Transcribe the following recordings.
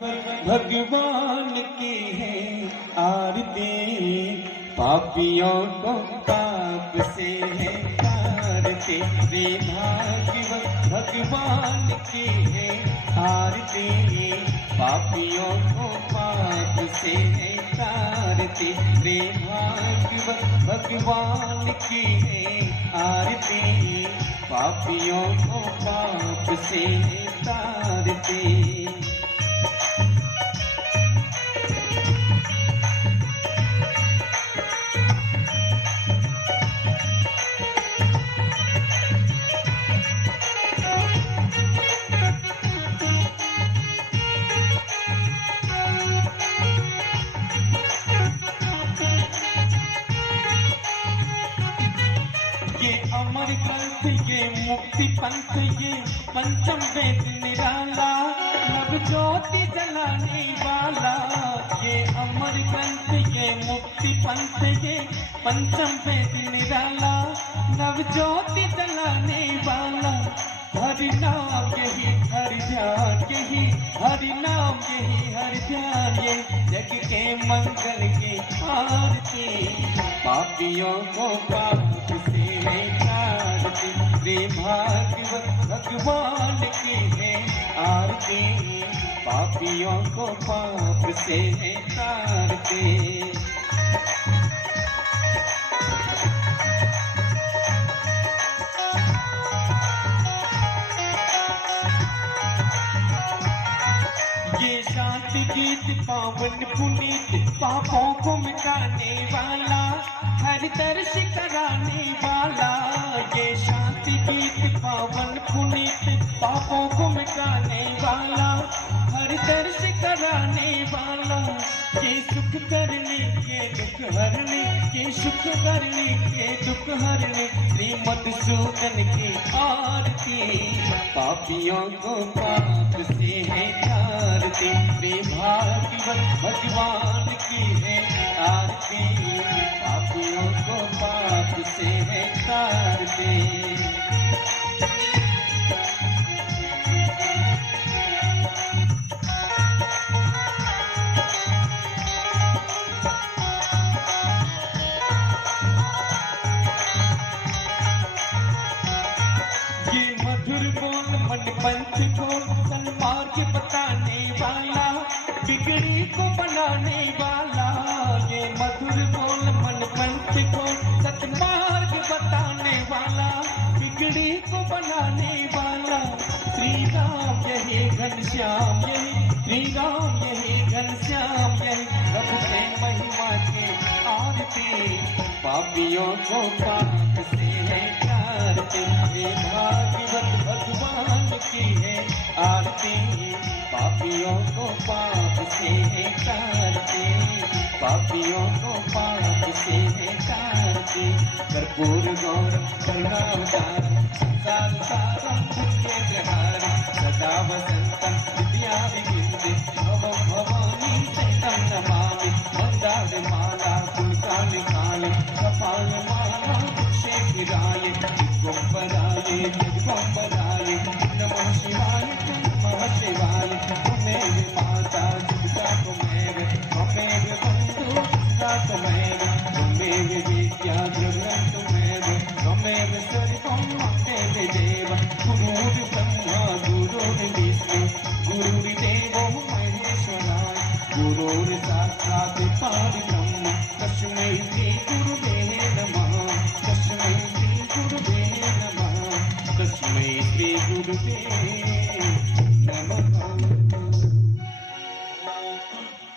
भगवान की है आरती, पापियों को पाप से है तारते। रे भाग्यवत भगवान की है आरती, पापियों को पाप से है तारते। रे भाग्यवत भगवान की है आरती, पापियों को पाप से है तारते। ये अमर ग्रंथ, ये मुक्ति पंथ, ये पंचम वेद निराला, नव ज्योति जलाने वाला। ये अमर ग्रंथ, ये मुक्ति पंथ, ये पंचम वेद निराला, नव ज्योति जलाने वाला। हरि नाम यही हरि ध्यान, यही हरि नाम यही हरि ध्यान, ये जग के मंगल की आरती, पापियों को पाप से तारती। रे भाग्यवत भगवान की है आरती, पापियों को पाप से तारते। ये शांति गीत पावन पुनीत, पापों को मिटाने वाला, हर दर्श कराने वाला। ये शांति गीत पावन पुनीत, पापों को मिटाने वाला, हर दर्श कराने वाला। ये सुख करने, ये दुख हरने, ये सुख करने, ये दुख हरने। श्री मधुसूदन की आरती, पापियों को पाप से है तारती। रे भाग्यवत भगवान की है आरती, पापियों को पाप से है तारते। मन पंथ को सन्मार्ग बताने वाला, बिगड़ी को बनाने वाला। ये मधुर बोल मन पंथ को सन्मार्ग बताने वाला, बिगड़ी को बनाने वाला। श्री राम यही घनश्याम, यही श्री राम यही घनश्याम, यही प्रभु के महिमा की आरती, पापियों को पाप से है तारते। रे भाग्यवत भगवान की है आरती, पापियों को पाप से है तारते, पापियों को पाप से है तारते। कर्पूर गौरम करुणावतारम, संसार सारम भुजगेन्द्रहारम, सदा वसंतम विद्या विविधे, भवं भवानी शरणं नमामि। मंदारमाला फुलकालिकाले, कपालमाला शेखराय, दिगंबराय दिगंबराय, नमः शिवाय नमः शिवाय। त्वमेव माता दुर्गा त्वमेव, त्वमेव बन्धु दुर्गा त्वमेव, त्वमेव विद्या द्रविणं त्वमेव, त्वमेव सर्वं मम देव। गुरुर्ब्रह्मा गुरुर्विष्णु गुरुर्देवो महेश्वराय, गुरुर्साक्षात् परब्रह्म, तस्मै श्री गुरुवे नमः, तस्मै श्री गुरुवे नमः, तस्मै श्री गुरुवे नमः।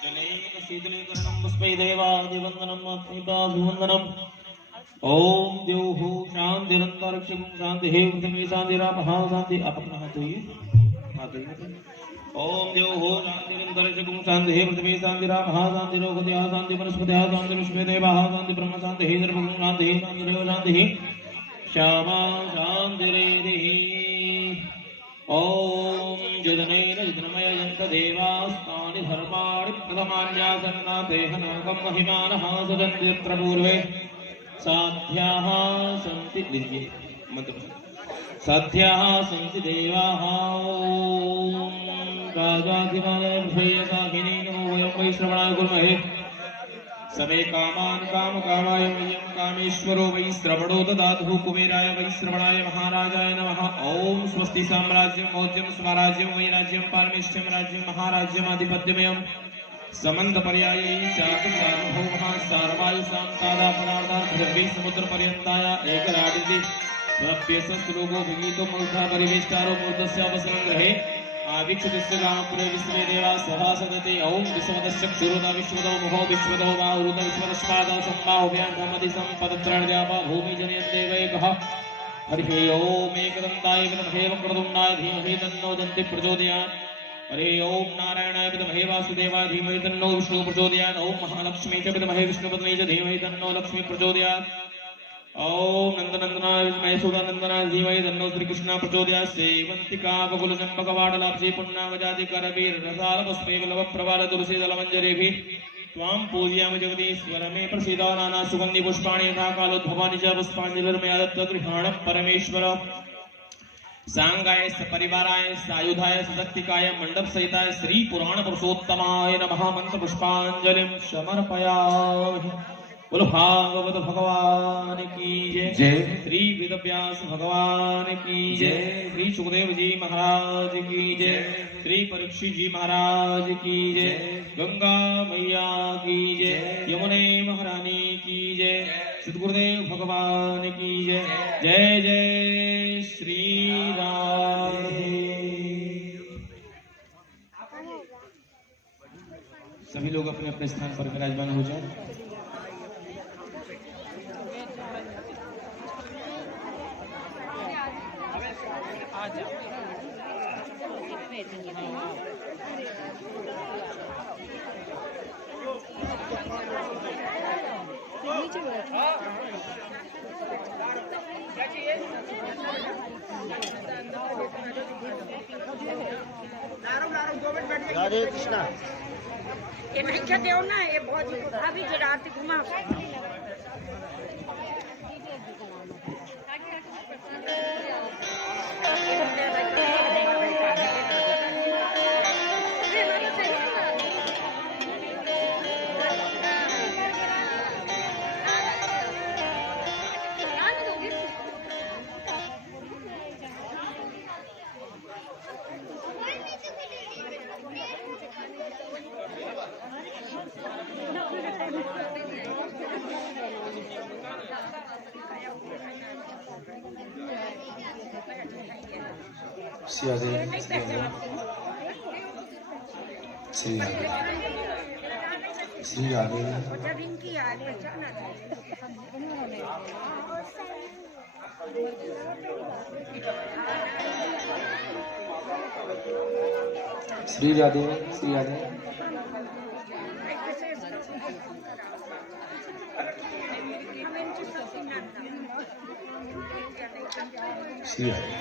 जलेन शीतलीकरणं पुष्पै देवादिवन्दनं अग्निपाभिवन्दनम्। ओम देव शांतिरंतरिक्षं शांति हे पृथ्वी शांतिरापः शांति। आप अपना हाथ धोइए। ओम देव शांतिरंतरिक्षं शांति हे पृथ्वी शांतिरापः शांति लोकद्या शांति वनस्पतयः शांति विश्वे देवाः शांति ब्रह्म शांति हे सर्वभूतं शांति हे शांतिरेव शांति श्यामा शांतिरेधिः। ओम जदनेन जदनमय जन्त देवास्तानि धर्माणि प्रथमान्यासन्नाथेह नाकं महिमानः सदन्ति यत्र पूर्वे साध्याः सन्ति। लीजिए मंत्र। साध्याः सन्ति देवाः। ओम काजाधिमालयभ्ययकाकिनी नमो वयं वै श्रवणाय कुर्महे समे कामान् कामकामाय वयं कामेश्वरो वै श्रवणो ददातु कुबेराय वै श्रवणाय महाराजाय नमः ओम स्वस्ति साम्राज्यं मौज्यं स्वराज्यं वै राज्यं पारमेष्ठ्यं राज्यं महाराज्यमाधिपत्यमयं समन्तपर्यायै चातु सार्वभौमः सार्वायुषां तादापरार्धार्धे समुद्रपर्यन्ताय एकराडिति भव्यसस्लोको विगीतो मूर्धा परिवेष्टारो मूर्धस्य अवसरं ग्रहे आविक्षुतस्य गामपुरे विश्वे देवा सभा सदते ओम विश्वदस्य क्षुरुदा विश्वदो मुहो विश्वदो बाहुरुद विश्वदस्पादा सम्बाहुभ्यां धमदि सम्पदत्रण्यपा भूमि जनयन्ते वैकः हरिः ओम एकदन्ताय विद्महे वक्रतुण्डाय धीमहि तन्नो दन्ति प्रचोदयात् हरिः ओम नारायणाय विद्महे वासुदेवाय धीमहि तन्नो विष्णुः प्रचोदयात् ओम महालक्ष्मी च विद्महे विष्णुपत्नी च धीमहि तन्नो लक्ष्मी प्रचोदयात् ओम नंदनंदनाय विद्महे सुधानंदनाय धीमहि तन्नो श्रीकृष्ण प्रचोदयात् सेवंतिका बकुल चंपकवाटलाप्सी पुन्नावजाति करवीर रसाल पुष्पे वल्लभ प्रवाल तुलसी दलमंजरेभिः त्वां पूजयामि जगदीश्वर मे प्रसीद नाना सुगंधि पुष्पाणि यथा कालोद्भवानि च पुष्पाञ्जलिर्मया दत्त गृहाण परमेश्वर सांगाय सपरिवाराय सायुधाय सशक्तिकाय मंडप सहिताय श्री पुराण पुरुषोत्तमाय नमः मंत्र पुष्पांजलिं समर्पयामि। बोलो भागवत भगवान की जय। श्री वेदव्यास भगवान की जय। श्री सुखदेव जी महाराज की जय। श्री परीक्षित जी महाराज की जय। गंगा मैया की जय। यमुने महारानी की जय। सद्गुरुदेव भगवान की जय। जय जय श्री राम। सभी लोग अपने अपने स्थान पर विराजमान हो जाए। राधे कृष्णा ये नहीं कहते हो ना, ये बहुत अभी जो रात घुमा श्री राधे श्री राधे श्री राधे जब इनकी याद अचानक श्री राधे श्री राधे श्री राधे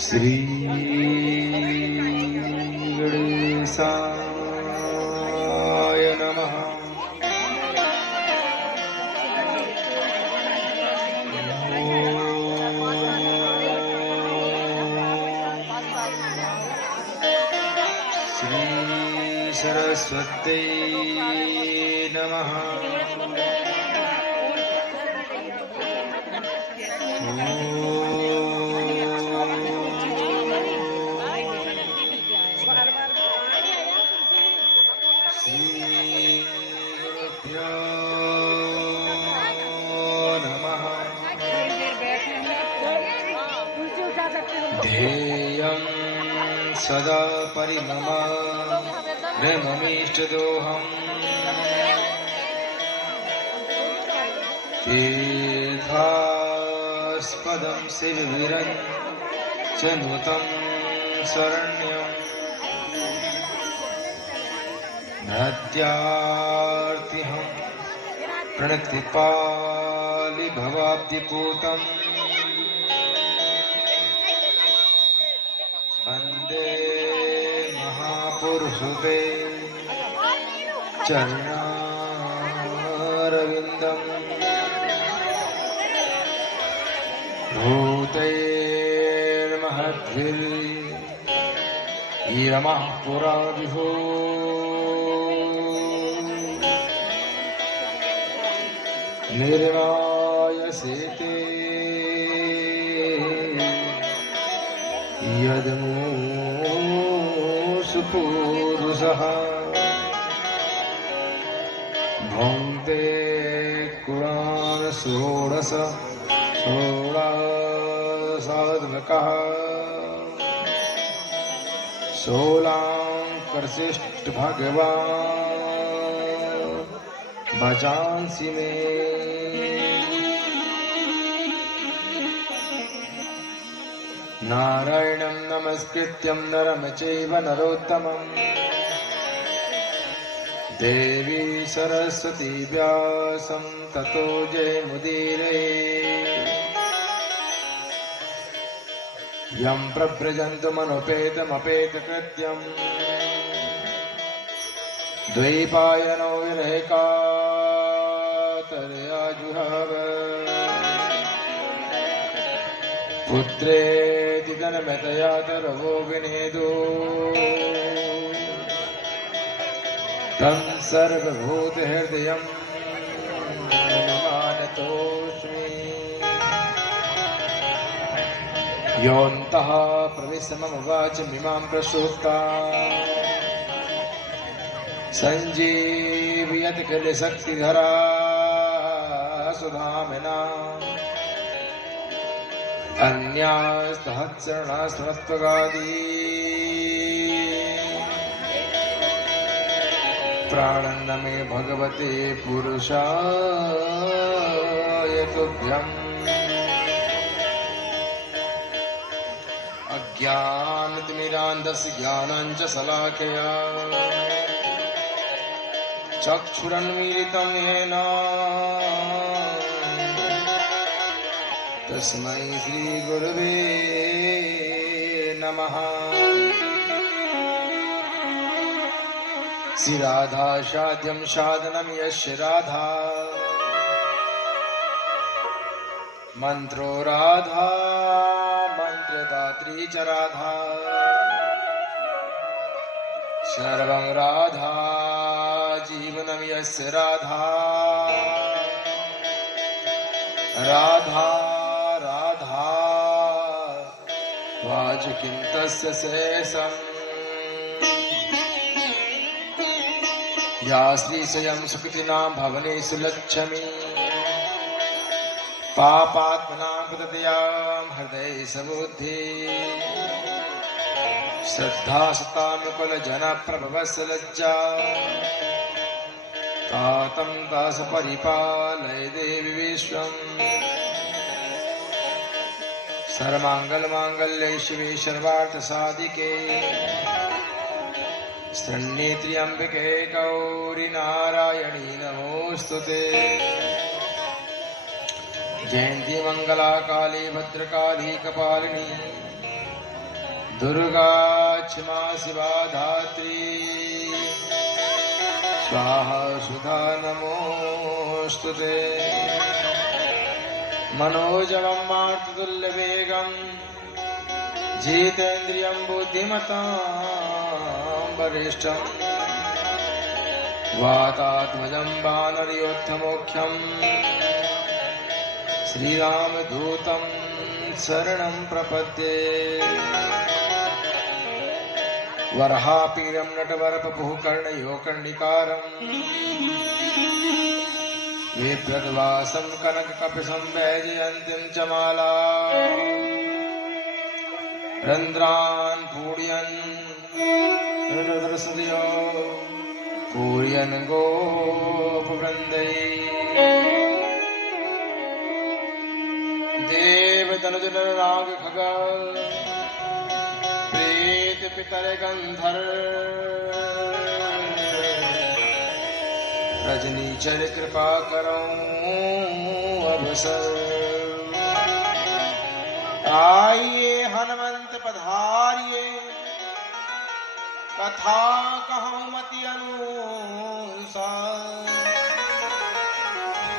श्री गणेशाय नमः। श्री सरस्वती नमः। नमः। सदा परिमममिष्टदोहम् तीर्थास्पदं शिरविरञ्चनुतं शरण्यम् नद्यार्तिहं प्रणतिपालि भवाब्धिपूतम् वन्दे महापुरुषुते चरणारविन्दम् भूतैर्महद्भिर्यमः पुरा विभो निर्वायसेते यदमूषु पूरुषः भुङ्क्ते कुरान् षोडशात्मकः सोलाङ्कर्षिष्ट भगवान् भजांसि मे नारायणं नमस्कृत्यं नरं चैव नरोत्तमं देवी सरस्वती व्यासं ततो जयमुदीरये यं प्रव्रजन्तमनुपेतमपेतकृत्यम् द्वैपायनो विरहकातरया जुहाव पुत्रेति तन्मयतया तरवो विनेदो तं सर्वभूतहृदयं मानतोऽस्मि योऽन्तः प्रविश्य मम वाचमिमां प्रसूप्ताम् सञ्जीवयति किल शक्तिधरा सुधामिना अन्यास्तहत्सरणास्तवत्वगादी प्राणन्न मे भगवते पुरुषाय तुभ्यम् अज्ञानतिमिरान्धस्य ज्ञानाञ्च शलाकया चक्षुरन्मीलितं येन तस्मै श्रीगुरवे नमः श्रीराधा शाद्यं साधनं यस्य राधा मन्त्रो राधा मन्त्रदात्री च राधा सर्वं राधा जीवनं यस्य राधा राधा राधा वाचकिं तस्य शेषम् या श्रीशयं सुकृतिनां भवनेषु लक्ष्मी पापात्मनां कृततयां हृदये सबुद्धि श्रद्धा सतानुकुलजनप्रभवत्सलज्जा तातं दास परिपालय देवी विश्वम् सर्वमङ्गलमाङ्गल्ये शिवे सर्वार्थसाधिके शरण्ये त्र्यम्बके गौरी नारायणी नमोस्तुते जयन्ती मंगला काली भद्रकाली कपालिनी दुर्गा क्षमा शिवा धात्री स्वाहा सुधा नमोस्तुते मनोजवं मारुततुल्यवेगं जितेन्द्रियं बुद्धिमतां वरिष्ठं वातात्मजं वानरयोद्धमोख्यं श्रीरामदूतं शरणं प्रपद्ये वरहापीडं नटवरपपुः कर्णयो कर्णिकारं विप्रद्वासं कनककपिशं वैजयन्तीं च माला रंध्रान् पूर्यन् रदरसदयो पूर्यन् गोपवृन्दै देवतनुजनराग खगा प्रेत पितर गंधर्व रजनीचर कृपा करो अवसर आइए हनुमंत पधारिए कथा कहूँ मति अनुसार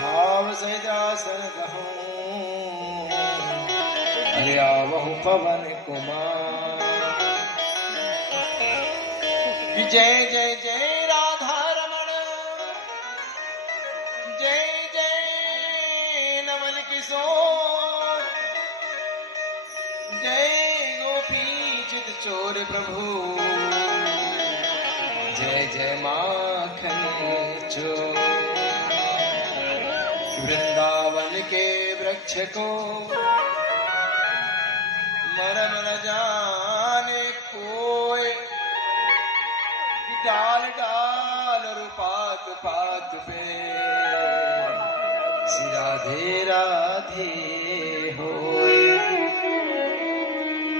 भाव सहित आसन कहूँ अरे आवहु पवन कुमार जय जय जय राधा रमण जय जय नवल किशोर जय गोपी चित चोर प्रभु जय जय माखन चोर वृंदावन के वृक्ष को मरम न जाने कोई डाल डाल और पात पात पे श्री राधे राधे होए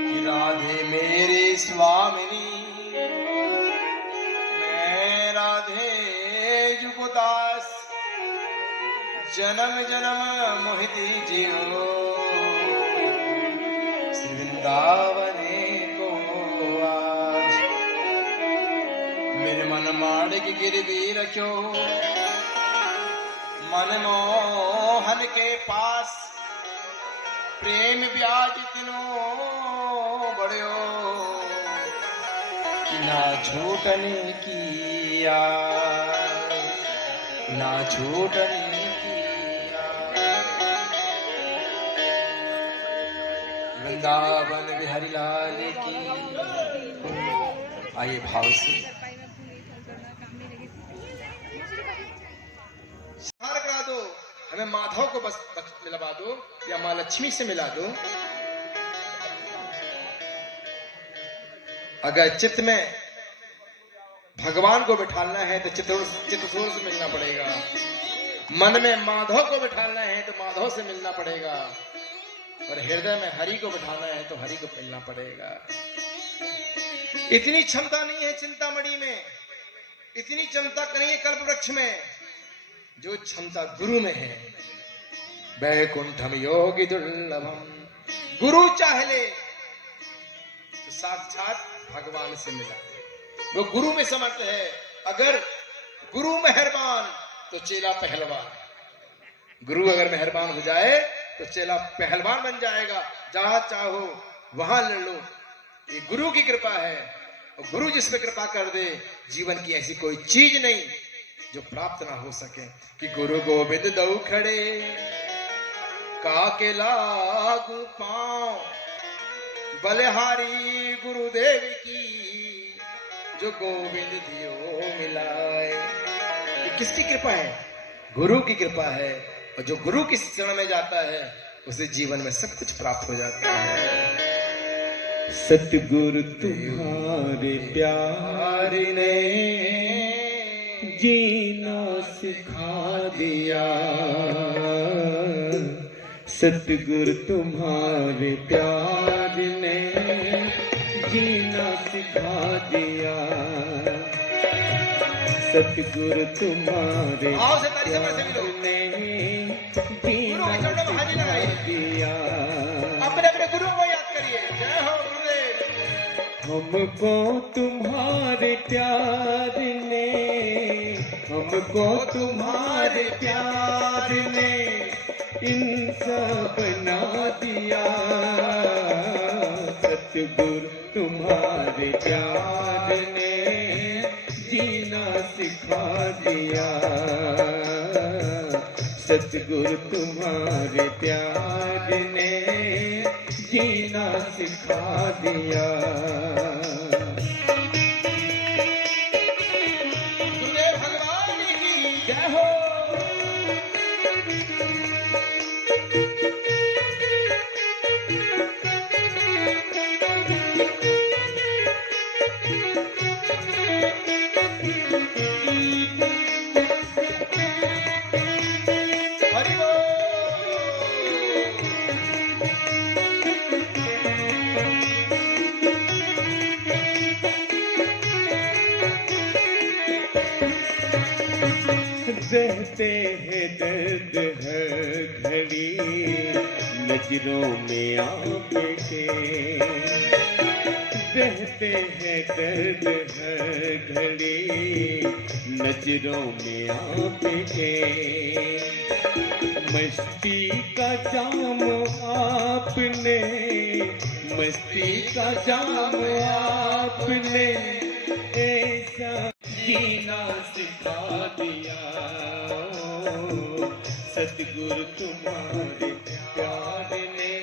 कि राधे मेरी स्वामिनी मैं राधे जुगदास जन्म जन्म मोहिती जियो श्री वृंदावने को आस मेरे मन माड़ की गिरवी रखो मनमोहन के पास प्रेम ब्याज तिनो बड़ो कि ना छूटने किया ना छूटने किया वृंदावन बिहारी लाल की आइए भाव से करा दो हमें माधव को बस मिलवा दो या माँ लक्ष्मी से मिला दो। अगर चित्त में भगवान को बिठाना है तो चित्रसूर से मिलना पड़ेगा, मन में माधव को बिठाना है तो माधव से मिलना पड़ेगा, और हृदय में हरि को बिठाना है तो हरि को मिलना पड़ेगा। इतनी क्षमता नहीं है चिंतामणि में, इतनी क्षमता नहीं है कल्प वृक्ष में, जो क्षमता गुरु में है। वैकुंठम योगी दुर्लभम, गुरु चाह ले तो साक्षात भगवान से मिला, वो गुरु में समर्थ है। अगर गुरु मेहरबान तो चेला पहलवान, गुरु अगर मेहरबान हो जाए तो चेला पहलवान बन जाएगा, जहां चाहो वहां लड़ लो। ये गुरु की कृपा है, और गुरु जिस पे कृपा कर दे जीवन की ऐसी कोई चीज नहीं जो प्राप्त ना हो सके। कि गुरु गोविंद दऊ खड़े काके लागू पांव, बलिहारी गुरुदेव की जो गोविंद दियो मिलाए। ये किसकी कृपा है? गुरु की कृपा है, और जो गुरु की शरण में जाता है उसे जीवन में सब कुछ प्राप्त हो जाता है। सतगुरु तुम्हारे प्यार ने जीना सिखा दिया, सतगुरु तुम्हारे प्यार ने जीना सिखा दिया, सतगुरु तुम्हारे प्यार ने जीना सिखा दिया। अपने अपने गुरु को याद करिए। जय हो गुरुदेव। हमको तुम्हारे प्यार ने, हमको तुम्हारे प्यार ने इंसान बना दिया, सतगुरु तुम्हारे प्यार ने जीना सिखा दिया, सतगुरु तुम्हारे प्यार ने जीना सिखा दिया। गुरुदेव भगवान की जय हो। रहते हैं दर्द हर घड़ी नजरों में आपके, रहते हैं दर्द हर घड़ी नजरों में आपके। मस्ती का जाम आपने, मस्ती का जाम आपने ऐसा जीना सिखा दिया। सतगुरु तुम्हारे प्यार ने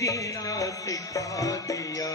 जीना सिखा दिया।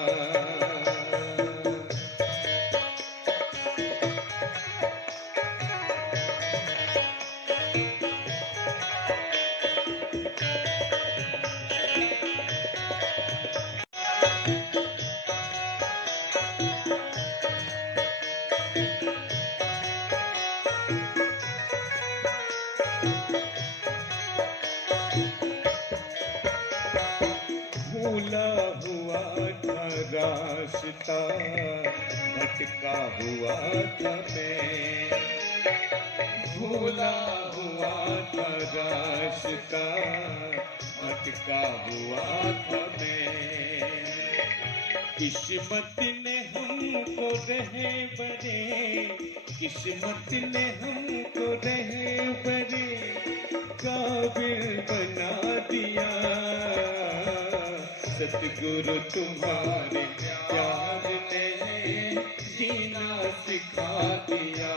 भूला हुआ था रास्ता, भटका हुआ था मैं, भूला हुआ था रास्ता, भटका हुआ था मैं। किस्मत ने हमको रहे बरे, किस्मत ने हमको रहे बरे काबिल बना दिया। सतगुरु तुम्हारे प्यार ने जीना सिखा दिया।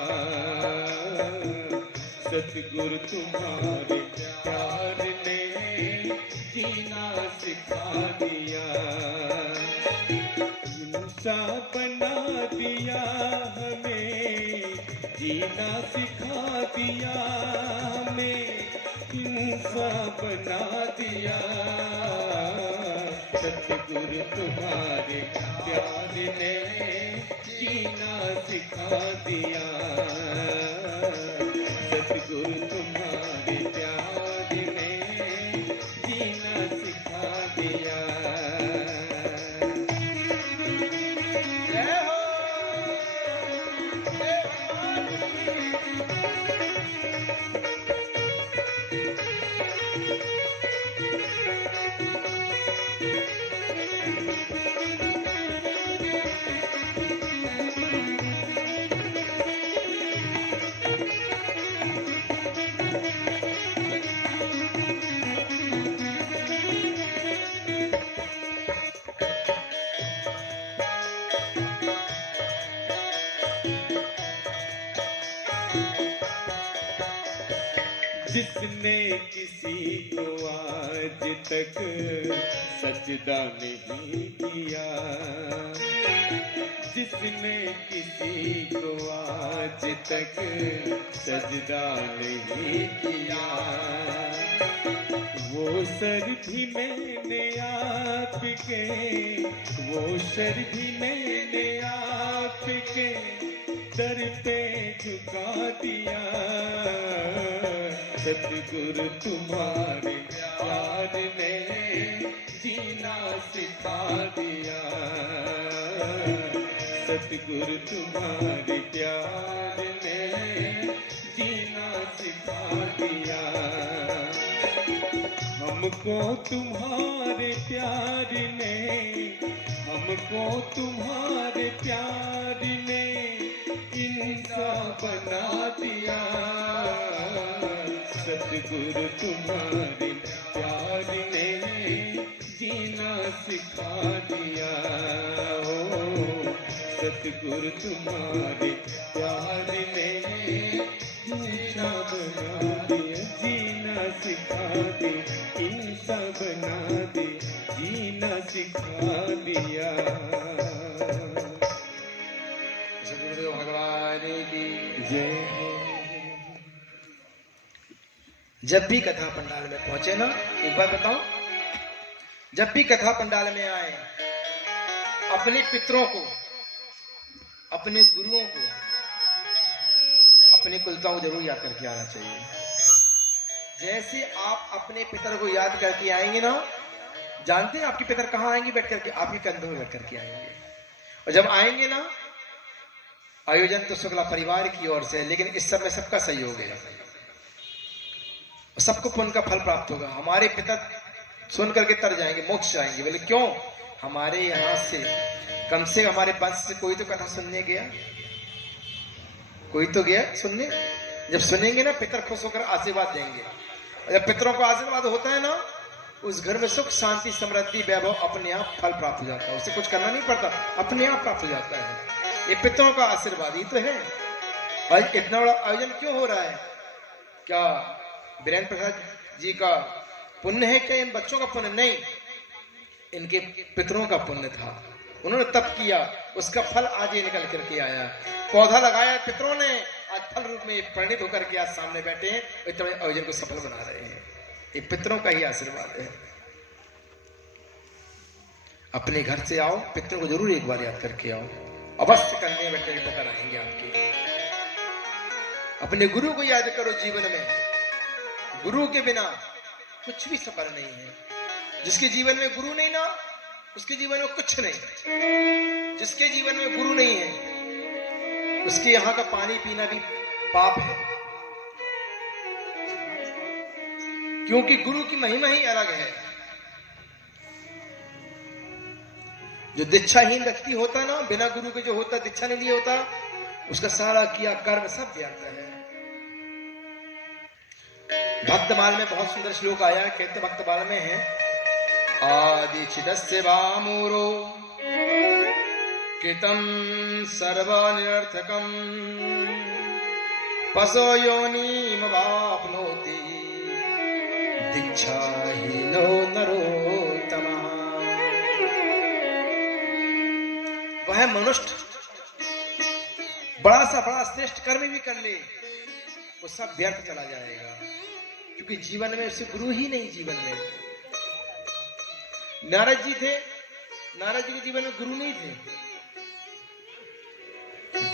सतगुरु तुम्हारे प्यार ने जीना सिखा दिया। इंसान बना दिया हमें, जीना सिखा दिया हमें, इंसान बना दिया। सतगुरु तुम्हारे प्यार ने जीना सिखा दिया। सतगुरु तुम्हारे प्यार ने जीना सिखा दिया। जय हो, जय जिसने किसी को आज तक सजदा नहीं किया, जिसने किसी को आज तक सजदा नहीं किया, वो सर भी मैंने आपके, वो सर भी मैंने आपके दर पे झुका दिया। सतगुरु तुम्हारे प्यार ने जीना सिखा दिया। सतगुरु तुम्हारे प्यार ने जीना सिखा दिया। हमको तुम्हारे प्यार ने, हमको तुम्हारे प्यार ने इंसान बना दिया। सतगुरु तुम्हारे प्यार ने जीना सिखा दिया। ओ सतगुरु तुम्हारे प्यार ने जीना बना दिया, जीना सिखा दे, इंसान बना दे, जीना सिखा दिया। सतगुरुदेव भगवान की जय हो। जब भी कथा पंडाल में पहुंचे ना, एक बार बताओ, जब भी कथा पंडाल में आए अपने पितरों को, अपने गुरुओं को, अपने कुलताओं को जरूर याद करके आना चाहिए। जैसे आप अपने पितर को याद करके आएंगे ना, जानते हैं आपके पितर कहाँ आएंगे? बैठ करके आपके कंधों में बैठ करके आएंगे। और जब आएंगे ना, आयोजन तो शुक्ला परिवार की ओर से है, लेकिन इस सब में सबका सहयोग है, सबको पुण्य का फल प्राप्त होगा। हमारे पिता सुन करके तर जाएंगे, मोक्ष जाएंगे। बोले क्यों? हमारे यहाँ से कम से कम हमारे वंश से कोई तो कथा सुनने गया, कोई तो गया सुनने। जब सुनेंगे ना, पितर खुश होकर आशीर्वाद देंगे। जब पितरों को आशीर्वाद होता है ना, उस घर में सुख शांति समृद्धि वैभव अपने आप फल प्राप्त हो जाता है, उसे कुछ करना नहीं पड़ता, अपने आप प्राप्त हो जाता है। ये पितरों का आशीर्वाद ही तो है। आज इतना बड़ा आयोजन क्यों हो रहा है? क्या वीरेंद्र प्रसाद जी का पुण्य है? क्या इन बच्चों का पुण्य? नहीं, इनके पितरों का पुण्य था। उन्होंने तप किया, उसका फल आज ये निकल करके आया। पौधा लगाया पितरों ने, आज फल रूप में परिणित होकर के आज सामने बैठे हैं, इतने आयोजन को सफल बना रहे हैं। ये पितरों का ही आशीर्वाद है। अपने घर से आओ, पितरों को जरूर एक बार याद करके आओ, अवश्य करने बैठे पितर आएंगे आपके। अपने गुरु को याद करो। जीवन में गुरु के बिना कुछ भी सफल नहीं है। जिसके जीवन में गुरु नहीं ना, उसके जीवन में कुछ नहीं। जिसके जीवन में गुरु नहीं है, उसके यहां का पानी पीना भी पाप है, क्योंकि गुरु की महिमा ही अलग है। जो दीक्षाहीन व्यक्ति होता ना, बिना गुरु के जो होता, दीक्षा नहीं लिए होता, उसका सारा किया कर्म सब व्यर्थ है। भक्तमाल में बहुत सुंदर श्लोक आया है, कहते भक्तमाल में है, आदि चिदस्य वामूरो कृतं सर्वनिरर्थकं पशो योनिमवाप्नोति दीक्षाहीनो नरोत्तमः। वह मनुष्य बड़ा सा बड़ा श्रेष्ठ कर्म भी कर ले, वो सब व्यर्थ चला जाएगा, क्योंकि जीवन में उसे गुरु ही नहीं। जीवन में नारद जी थे, नारद जी के जीवन में गुरु नहीं थे।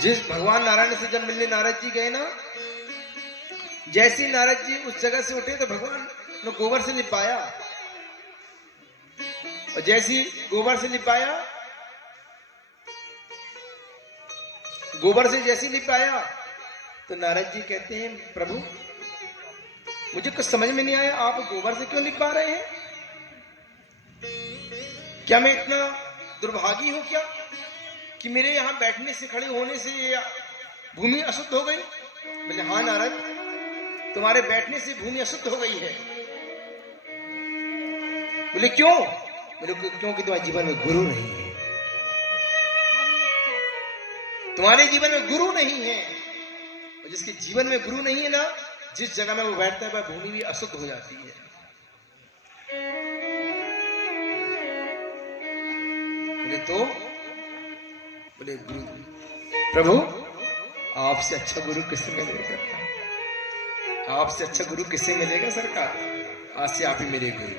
जिस भगवान नारायण से जब मिलने नारद जी गए ना, जैसे नारद जी उस जगह से उठे तो भगवान ने गोबर से लिपाया, और जैसी गोबर से लिपाया, गोबर से जैसी लिपाया, तो नारद जी कहते हैं, प्रभु मुझे कुछ समझ में नहीं आया, आप गोबर से क्यों लिपा रहे हैं? क्या मैं इतना दुर्भागी हूं क्या कि मेरे यहां बैठने से, खड़े होने से भूमि अशुद्ध हो गई? बोले हाँ नारद, तुम्हारे बैठने से भूमि अशुद्ध हो गई है। बोले क्यों? बोले क्योंकि तुम्हारे जीवन में गुरु नहीं है। तुम्हारे जीवन में गुरु नहीं है, और जिसके जीवन में गुरु नहीं है ना, जिस जगह में वो बैठता है वह भूमि भी अशुद्ध हो जाती है। बोले तो? बोले गुरु, प्रभु आपसे अच्छा गुरु किससे मिलेगा? आपसे अच्छा गुरु किससे मिलेगा सरकार? आज से आप ही मेरे गुरु,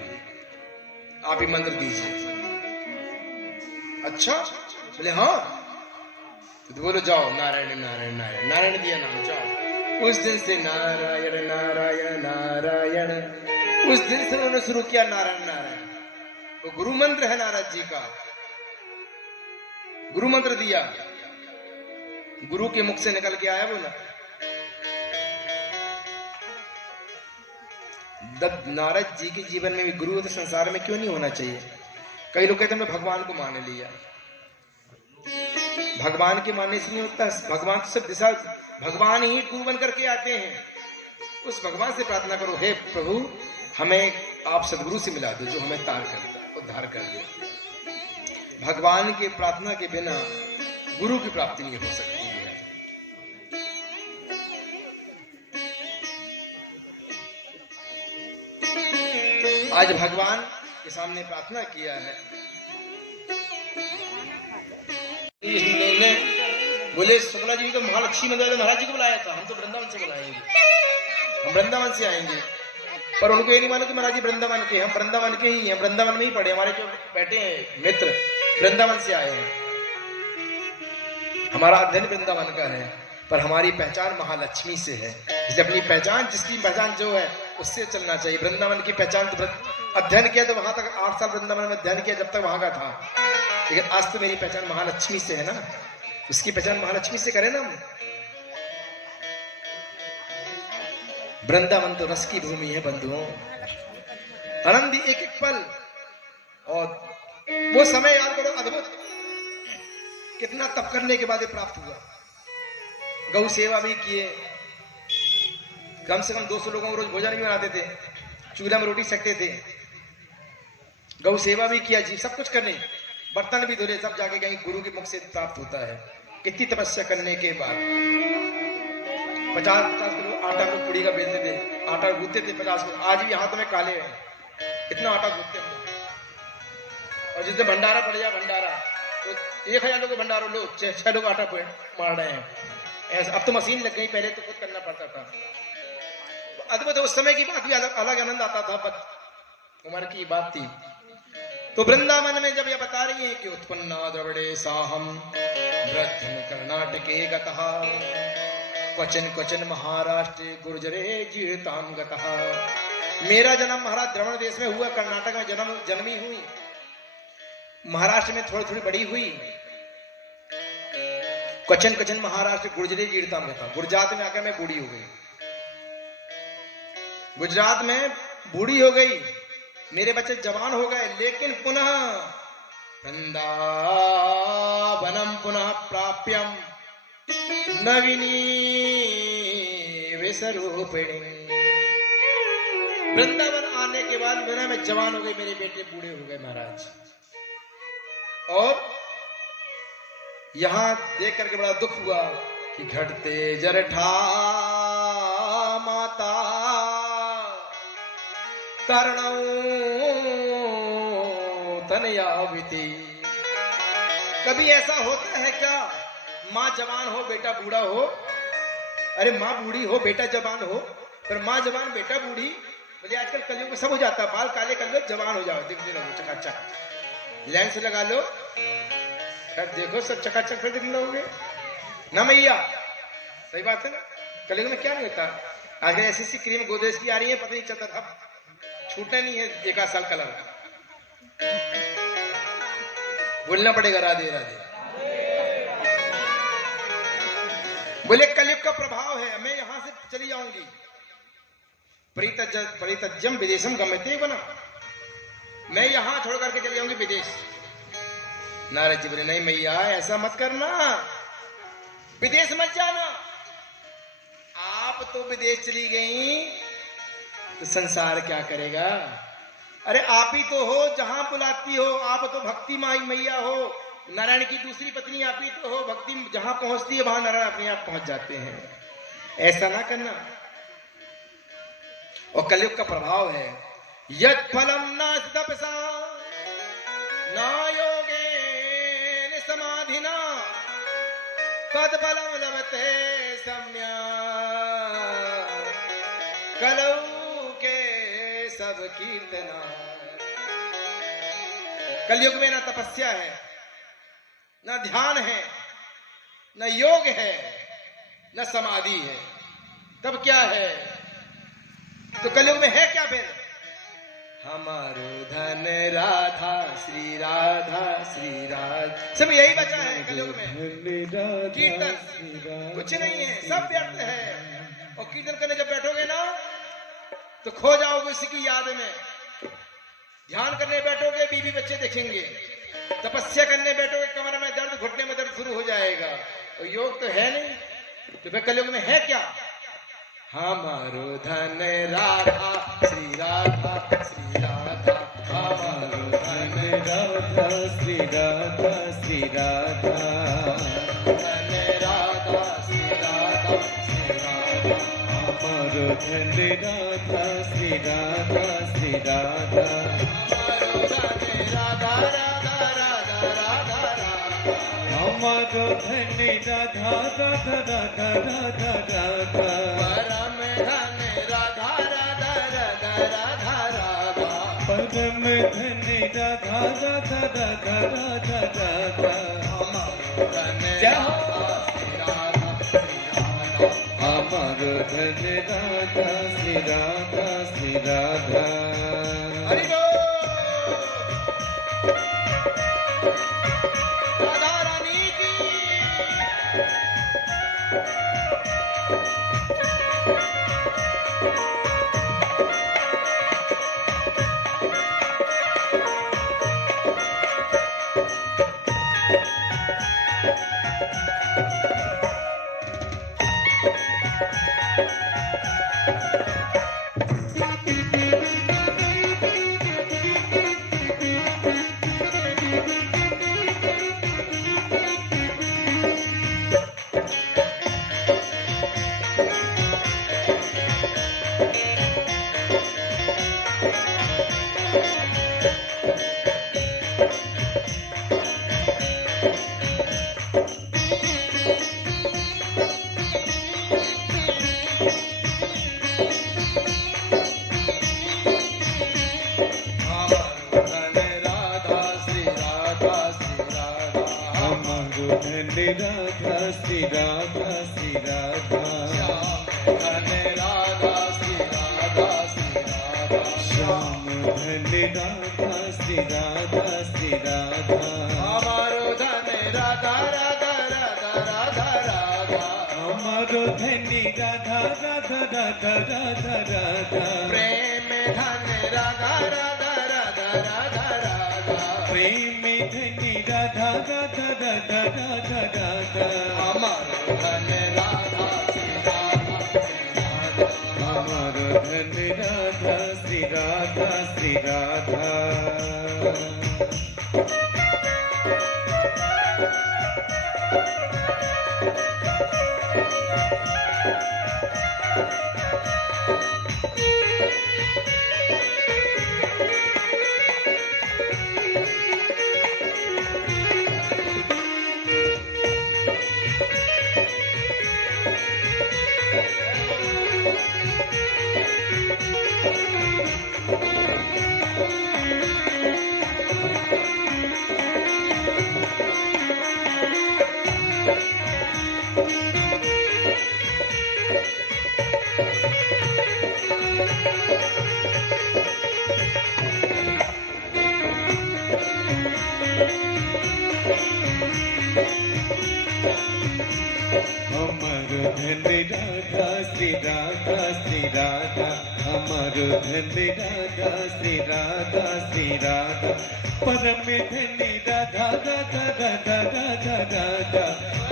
आप ही मंत्र दीजिए। अच्छा? बोले हाँ। तो बोलो जाओ, नारायण नारायण नारायण, नारायण दिया नाम, जाओ। उस दिन से नारायण नारायण नारायण, उस दिन से उन्होंने शुरू किया नारायण नारायण। वो गुरु मंत्र है नारद जी का, गुरु मंत्र दिया, गुरु के मुख से निकल के आया वो ना। नारद जी के जीवन में भी गुरु तो संसार में क्यों नहीं होना चाहिए? कई लोग कहते हैं हमने भगवान को मान लिया। भगवान के मानने से नहीं होता। भगवान तो सब दिशा, भगवान ही गुरु बन करके आते हैं। उस भगवान से प्रार्थना करो, हे प्रभु हमें आप सदगुरु से मिला दो जो हमें तार कर दे, उद्धार कर दे। भगवान के प्रार्थना के बिना गुरु की प्राप्ति नहीं हो सकती है। आज भगवान के सामने प्रार्थना किया है। बोले शुक्ला जी तो महालक्ष्मी मंदिर महाराज जी को बुलाया था, हम तो वृंदावन से बुलाएंगे, हम वृंदावन से आएंगे। पर उनको ये नहीं मालूम कि महाराज जी वृंदावन के, हम वृंदावन के ही हैं, वृंदावन में ही पढ़े। हमारे जो बैठे हैं मित्र वृंदावन से आए हैं, हमारा अध्ययन वृंदावन का है, पर हमारी पहचान महालक्ष्मी से है। जिसे अपनी पहचान, जिसकी पहचान जो है उससे चलना चाहिए। वृंदावन की पहचान तो अध्ययन किया तो वहां तक 8 साल वृंदावन में अध्ययन किया जब तक वहां का था, लेकिन आज तो मेरी पहचान महालक्ष्मी से है ना। उसकी पहचान महालक्ष्मी से करें ना हम। वृंदावन तो रस की भूमि है बंधुओं, आनंदी एक एक पल। और वो समय याद करो, अद्भुत, कितना तप करने के बाद ये प्राप्त हुआ। गौ सेवा भी किए, कम से कम 200 लोगों को रोज भोजन भी बनाते थे, चूल्हा में रोटी सेकते थे, गौ सेवा भी किया जी, सब कुछ करने, बर्तन भी धोले, सब जाके कहीं गुरु के मुख से प्राप्त होता है। कितनी तपस्या करने के बाद 50-50 किलो आटा को पुड़ी का बेचते थे, आटा गूंथते थे 50 किलो। आज भी हाथ में काले हैं, इतना आटा गूंथते हैं। और जिससे भंडारा पड़ जाए, भंडारा तो 1000 लोग भंडारा लो, 6 लोग आटा मार रहे हैं ऐसा। अब तो मशीन लग गई, पहले तो खुद करना पड़ता था। अद्भुत, उस समय की बात भी अलग आनंद आता था, पर उम्र की बात थी। तो वृंदावन में जब यह बता रही है कि उत्पन्ना द्रविड़े साहम वृद्धन कर्नाटके गतः क्वचन क्वचन महाराष्ट्र गुर्जरे जीविताम गतः। मेरा जन्म महाराज द्रविड़ देश में हुआ, कर्नाटक में जन्मी हुई, महाराष्ट्र में थोड़ी थोड़ी बड़ी हुई। क्वचन क्वचन महाराष्ट्र गुर्जरे जीविताम गतः। गुजरात में आकर मैं बूढ़ी हो गई, गुजरात में बूढ़ी हो गई, मेरे बच्चे जवान हो गए, लेकिन पुनः वृंदावनम पुनः प्राप्यम नवीनी विसरूपिणी। वृंदावन आने के बाद मैं जवान हो गई, मेरे बेटे बूढ़े हो गए महाराज। और यहां देख करके बड़ा दुख हुआ कि घटते जरठा माता करणौ तनयाविति। कभी ऐसा होता है क्या, माँ जवान हो बेटा बूढ़ा हो? अरे माँ बूढ़ी हो बेटा जवान हो, पर माँ जवान बेटा बूढ़ी। बोले आजकल कलयुग में सब हो जाता है, बाल काले कर लो जवान हो जाओ, दिखने लगो चकाचक, लेंस लगा लो, फिर देखो सब चकाचक फिर दिखने लगोगे ना मैया। सही बात है ना, कलयुग में क्या नहीं होता। आजकल ऐसी क्रीम गोदरेज की आ रही है, पता नहीं चलता था, छूटना नहीं है 1 साल कलर। बोलना पड़ेगा राधे राधे। बोले कलयुग का प्रभाव है, मैं यहां से चली जाऊंगी। परितज्यम विदेशम गम्यते बना, मैं यहां छोड़ करके चली जाऊंगी विदेश। नारद जी बोले नहीं मैया ऐसा मत करना, विदेश मत जाना। आप तो विदेश चली गई तो संसार क्या करेगा? अरे आप ही तो हो जहां बुलाती हो, आप तो भक्ति माई मैया हो, नारायण की दूसरी पत्नी आप ही तो हो। भक्ति जहां पहुंचती है वहां नारायण अपने आप पहुंच जाते हैं। ऐसा ना करना। और कलयुग का प्रभाव है, यद फलम न तपसा न योगेन समाधिना तद फलम लभते सम्या। कलौ के सब कीर्तना। कलयुग में ना तपस्या है, ना ध्यान है, ना योग है, ना समाधि है। तब क्या है? तो कलयुग में है क्या फिर? हमारो धन राधा श्री राधा श्री राधा, सब यही बचा है कलयुग में। कीर्तन कुछ नहीं है, सब व्यर्थ है। और कीर्तन करने जब बैठोगे ना तो खो जाओगे उसी की याद में। ध्यान करने बैठोगे बीवी बच्चे देखेंगे, तपस्या करने बैठोगे कमर में दर्द, घुटने में दर्द शुरू हो जाएगा। और योग तो है नहीं, तो फिर कलयुग में है क्या? हमारो धन राधा श्री राधा श्री राधा, हमारो धन राधा श्री राधा श्री राधा, धन राधा श्री राधा श्री राधा, हमारो धन राधा श्री राधा श्री राधा, हमारो धन राधा राधा राधा राधा राधा, हमारो धन राधा राधा राधा राधा राधा, परम धन राधा राधा राधा राधा राधा, परम धन राधा राधा राधा राधा राधा, हमारो धन राधा श्री राधा श्री राधा, हमारो धन राधा श्री राधा श्री राधा। हरि बोल। राधा रानी की राधा श्री राधा श्री राधा धन राधा श्री राधा श्री राधा श्याम धन राधा श्री राधा श्री राधा हमारो धन राधा राधा राधा राधा राधा हमारो धनी राधा राधा राधा राधा राधा प्रेम धन राधा राधा राधा राधा राधा प्रेम धनी राधा राधा राधा राधा राधा हमारो धन राधा श्री राधा श्री राधा हमारो धन राधा श्री राधा श्री राधा अमर धन राधा श्री राधा श्री राधा अमर धन राधा श्री राधा श्री राधा परम धन राधा राधा राधा राधा राधा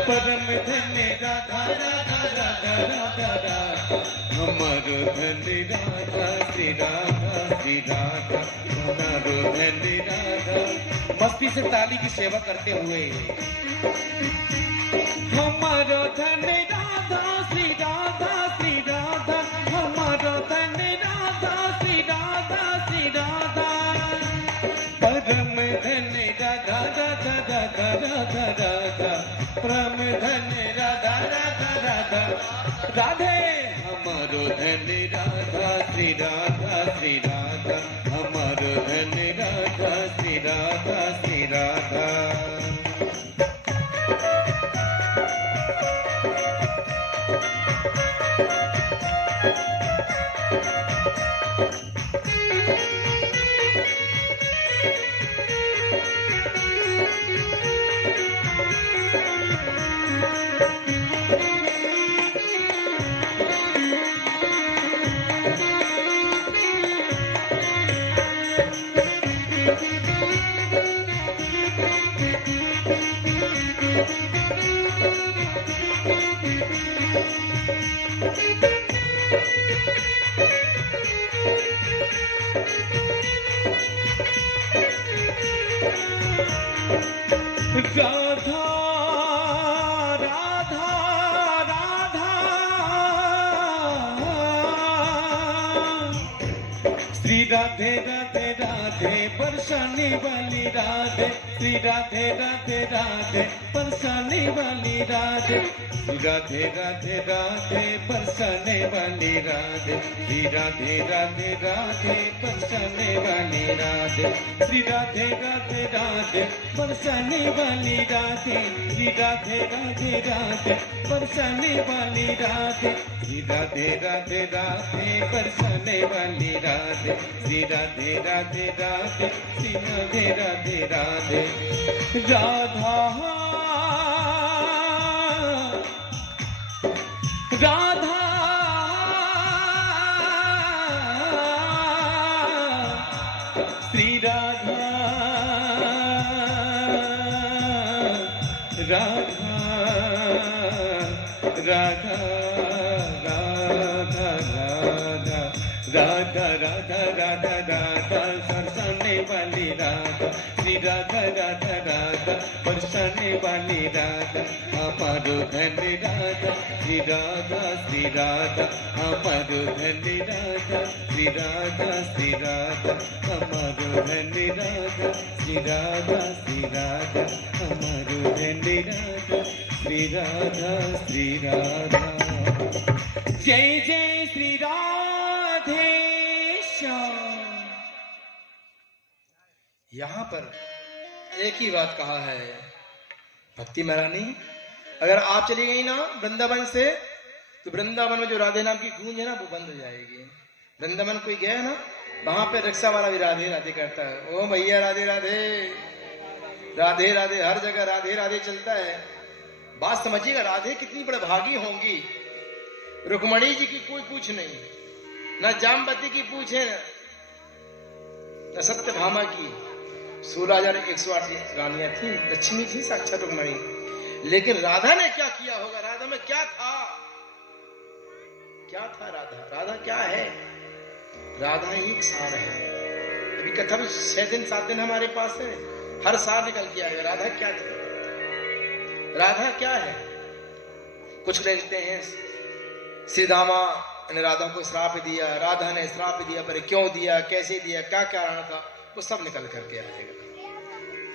परम धन राधा राधा राधा राधा राधा अमर धन राधा श्री राधा श्री राधा अमर धन राधा मस्ती से ताली की सेवा करते हुए हमारो धन राधा श्री राधा श्री राधा हमारो धन राधा श्री राधा श्री राधा परम धन राधा राधा राधा राधा राधा परम धन राधा राधा राधा राधे हमारो धन राधा श्री राधा श्री राधा हमारो धन राधा श्री राधा श्री राधा राधा राधा राधा श्री राधे राधे राधे बरसाने वाली राधे श्री राधे राधे राधे बरसाने वाली राधे श्री राधे राधे राधे बरसाने वाली राधे श्री राधे राधे राधे बरसाने वाली राधे श्री राधे राधे राधे बरसाने वाली राधे श्री राधे राधे राधे बरसाने वाली राधे श्री राधे राधे राधे बरसाने वाली राधे श्री राधे राधे राधे श्री राधे राधे राधे राधा राधा श्री राधा राधा राधा राधा राधा राधा राधा राधा राधा सरसाने वाली राधा श्री राधा राधा राधा बरसाने वाली राधा हमारो धन राधा श्री राधा हमारो धन राधा श्री राधा हमारो धन राधा श्री राधा हमारो धन राधा श्री राधा जय जय श्री राधेश्याम। यहाँ पर एक ही बात कहा है भक्ति महारानी, अगर आप चली गई ना वृंदावन से तो वृंदावन में जो राधे नाम की गूंज है ना वो बंद हो जाएगी। वृंदावन कोई गया ना वहां पे रिक्शा वाला भी राधे राधे करता है, ओ भैया राधे राधे राधे राधे, हर जगह राधे राधे चलता है। बात समझिएगा, राधे कितनी बड़भागी होंगी। रुक्मणी जी की कोई पूछ नहीं, न जामवती की पूछ है न सत्यभामा की। 16,108 रानियां थी, लक्ष्मी थी साक्षात रुक्मणी, लेकिन राधा ने क्या किया होगा? राधा में क्या था? क्या था राधा क्या है? राधा ही एक सार है। अभी कथा भी 6 दिन 7 दिन हमारे पास है, हर साल निकल के आएगा। राधा क्या थी? राधा क्या है? कुछ लिखते हैं श्री दामा ने राधा को श्राप दिया, राधा ने श्राप दिया, पर क्यों दिया, कैसे दिया, क्या कारण था, वो सब निकल करके आएगा।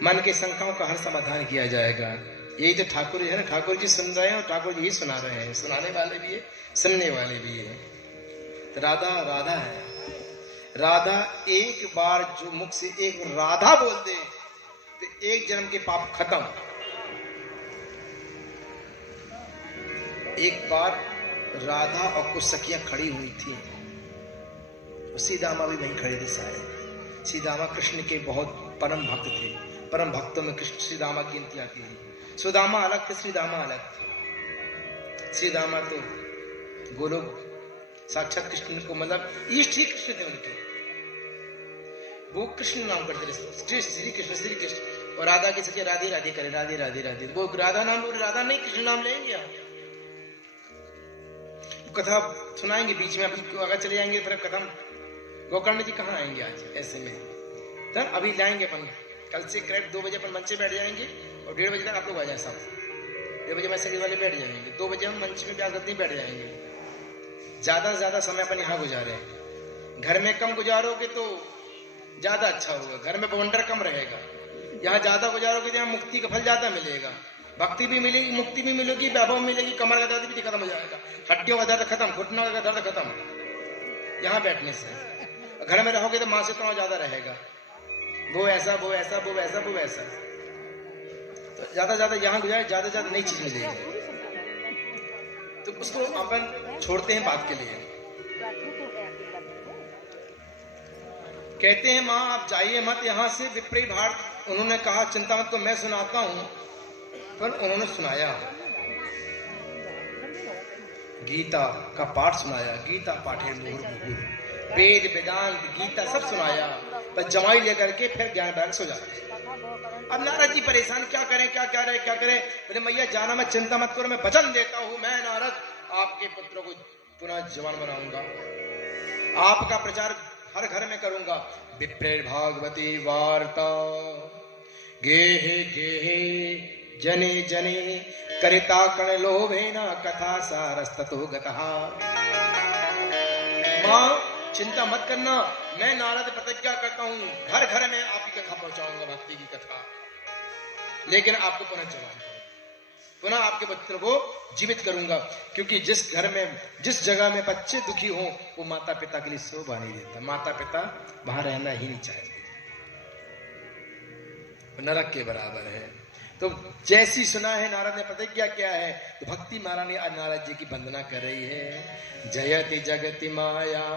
मन के शंकाओं का हर समाधान किया जाएगा। यही तो ठाकुर है ना, ठाकुर जी सुन रहे हैं और ठाकुर जी ही सुना रहे हैं, सुनाने वाले भी है सुनने वाले भी है। तो राधा राधा है। राधा एक बार जो मुख से एक राधा बोल दे तो एक जन्म के पाप खत्म। एक बार राधा और कुछ सखियां खड़ी हुई थी, सीदामा भी वहीं खड़े थे सारे। सीदामा कृष्ण के बहुत परम भक्त थे, परम भक्तों में कृष्ण श्रीदामा की गिनती आती है। सुदामा अलग थे, श्रीदामा अलग थे। श्रीदामा तो गोलोक साक्षात कृष्ण को मतलब इष्ट ही कृष्ण थे उनके, वो कृष्ण नाम करते थे, श्री कृष्ण। और राधा की सखी राधे राधे करे, राधे राधे राधे, वो राधा नाम बोले, राधा नहीं कृष्ण नाम लेंगे आप। कथा सुनाएंगे बीच में, अभी अगर चले जाएंगे फिर खत्म। गोकर्ण जी कहाँ आएंगे आज ऐसे में? तो अभी लाएंगे अपन, कल से करेक्ट 2 बजे अपन मंच पे बैठ जाएंगे और 1:30 बजे तक आप लोग आ जाए सब। 1:30 बजे मैं संगीत वाले बैठ जाएंगे, 2 बजे हम मंच में ब्यास गद्दी बैठ जाएंगे। ज्यादा से ज्यादा समय अपन यहाँ गुजारे। घर में कम गुजारोगे तो ज्यादा अच्छा होगा, घर में बवंडर कम रहेगा। यहाँ ज्यादा गुजारोगे तो यहाँ मुक्ति का फल ज्यादा मिलेगा, भक्ति भी मिलेगी, मुक्ति भी मिलेगी, वैभव मिलेगी, कमर का दर्द भी खत्म हो जाएगा, हड्डियों का दर्द खत्म, घुटनों का दर्द खत्म यहाँ बैठने से। घर में रहोगे तो मां से तनाव ज्यादा रहेगा, वो ऐसा वो ऐसा वो वैसा वो वैसा। तो ज्यादा ज्यादा यहाँ गुजारे, ज्यादा ज्यादा नई चीज मिलेगी। तो उसको अपन छोड़ते हैं बात के लिए। कहते हैं माँ आप जाइए मत यहाँ से, विपरीत भार। उन्होंने कहा चिंता मत, को मैं सुनाता हूं। पर उन्होंने सुनाया, गीता का पाठ सुनाया। गीता पाठे मुहुर्मुहुः, वेद वेदांत गीता सब सुनाया। बस जमाई लेकर के फिर ज्ञान बैग सो जाते। अब नारद जी परेशान, क्या करें क्या करें। बोले मैया जाना, मैं चिंता मत करो, मैं वचन देता हूं, मैं नारद आपके पुत्र को पुनः जवान बनाऊंगा, आपका प्रचार हर घर में करूंगा। विप्रेर भागवती वार्ता गेहे गेहे जने जने करिता कण लोभेना कथा सारस्ततो गतः। मां चिंता मत करना, मैं नारद प्रतिज्ञा करता हूं घर घर में आपकी कथा पहुंचाऊंगा, भक्ति की कथा। लेकिन आपको पुनः जवान करूंगा, पुनः आपके बच्चों को जीवित करूंगा। क्योंकि जिस घर में जिस जगह में बच्चे दुखी हो वो माता पिता के लिए शोभा नहीं देता। माता पिता वहां रहना ही नहीं चाहते, नरक के बराबर है। तो जैसी सुना है नारद ने प्रतिज्ञा क्या है, तो भक्ति महारानी आज नारद जी की वंदना कर रही है। जयति जगति माया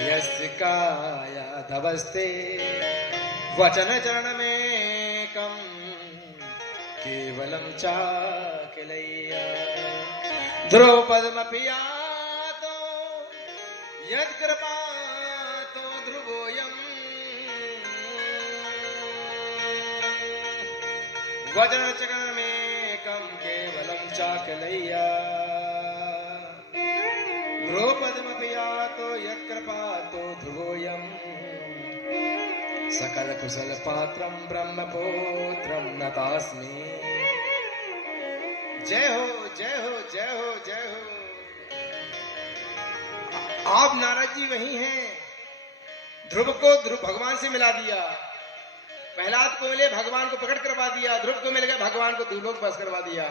यस्य काया धवस्ते वचन चरण में कम केवलम चाकिलैया ध्रुवपदमपि यातो यत्कृपातो ध्रुवोऽयम् वचन चरण में कम केवलम चाकिलैया। द्रौपदमपयातो यत्कृपातो ध्रुवोऽयम् सकल कुशल पात्रम ब्रह्मपुत्रम नतास्मि। जय हो जय हो जय हो जय हो। आप नारद जी वही हैं। ध्रुव को ध्रुव भगवान से मिला दिया, प्रहलाद को मिले भगवान को प्रकट करवा दिया, ध्रुव को मिल गए भगवान को दूलोक बस करवा दिया।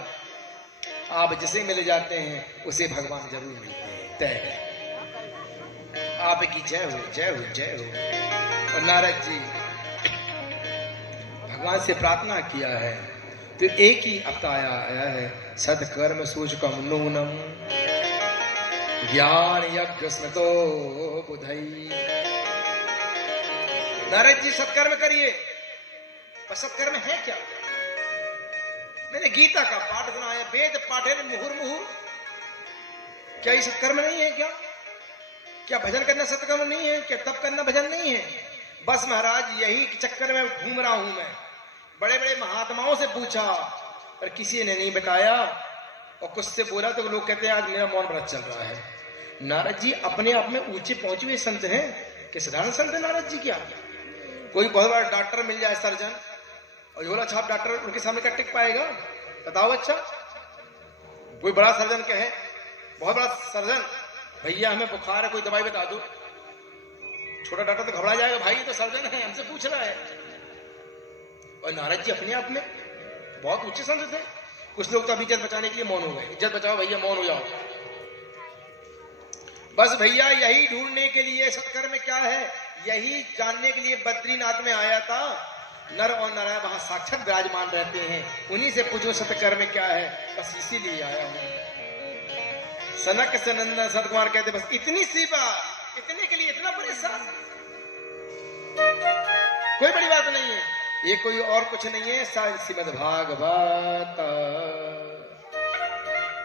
आप जिसे मिल जाते हैं उसे भगवान जरूर मिलते हैं, तय है। आपकी जय हो जय हो जय हो। और नारद जी भगवान से प्रार्थना किया है तो एक ही अवतार आया है, सत्कर्म सूचकम नूनम ज्ञान यज्ञ स्मृतो बुधई। नारद जी सत्कर्म करिए, पर सत्कर्म है क्या? मैंने गीता का पाठ सुना है, वेद पाठे मुहुर मुहुर। क्या ये सत्कर्म नहीं है क्या? क्या भजन करना सत्कर्म नहीं है? क्या तप करना भजन नहीं है? बस महाराज यही चक्कर में घूम रहा हूं मैं। बड़े बड़े महात्माओं से पूछा पर किसी ने नहीं बताया, और कुछ से बोला तो लोग कहते हैं आज मेरा मौन व्रत चल रहा है। नारद जी अपने आप में ऊंचे पहुंचे हुए संत हैं कि साधारण संत है नारद जी? क्या कोई बहुत बड़ा डॉक्टर मिल जाए, सर्जन, और झोला छाप डॉक्टर उनके सामने क्या टिक पाएगा? बताओ। अच्छा कोई बड़ा सर्जन कहे, बहुत बड़ा सर्जन, भैया हमें बुखार है कोई दवाई बता दो, छोटा डॉक्टर तो घबरा जाएगा, भाई ये तो सर्जन है हमसे पूछ रहा है। और नारद जी अपने आप में बहुत ऊंचे संत थे। कुछ लोग तो अभी इज्जत बचाने के लिए मौन हो गए, इज्जत बचाओ भैया मौन हो जाओ। बस भैया यही ढूंढने के लिए सत्कर्म क्या है, यही जानने के लिए बद्रीनाथ में आया था। नर और नारायण वहां साक्षात विराजमान रहते हैं, उन्हीं से पूछो सत्कर्म क्या है। बस इसीलिए आया हूं। सनक सनंदन सतकुमार कहते बस इतनी सी बात, इतने के लिए इतना परेशान, कोई बड़ी बात नहीं है। ये कोई और कुछ नहीं है, श्रीमद् भागवत,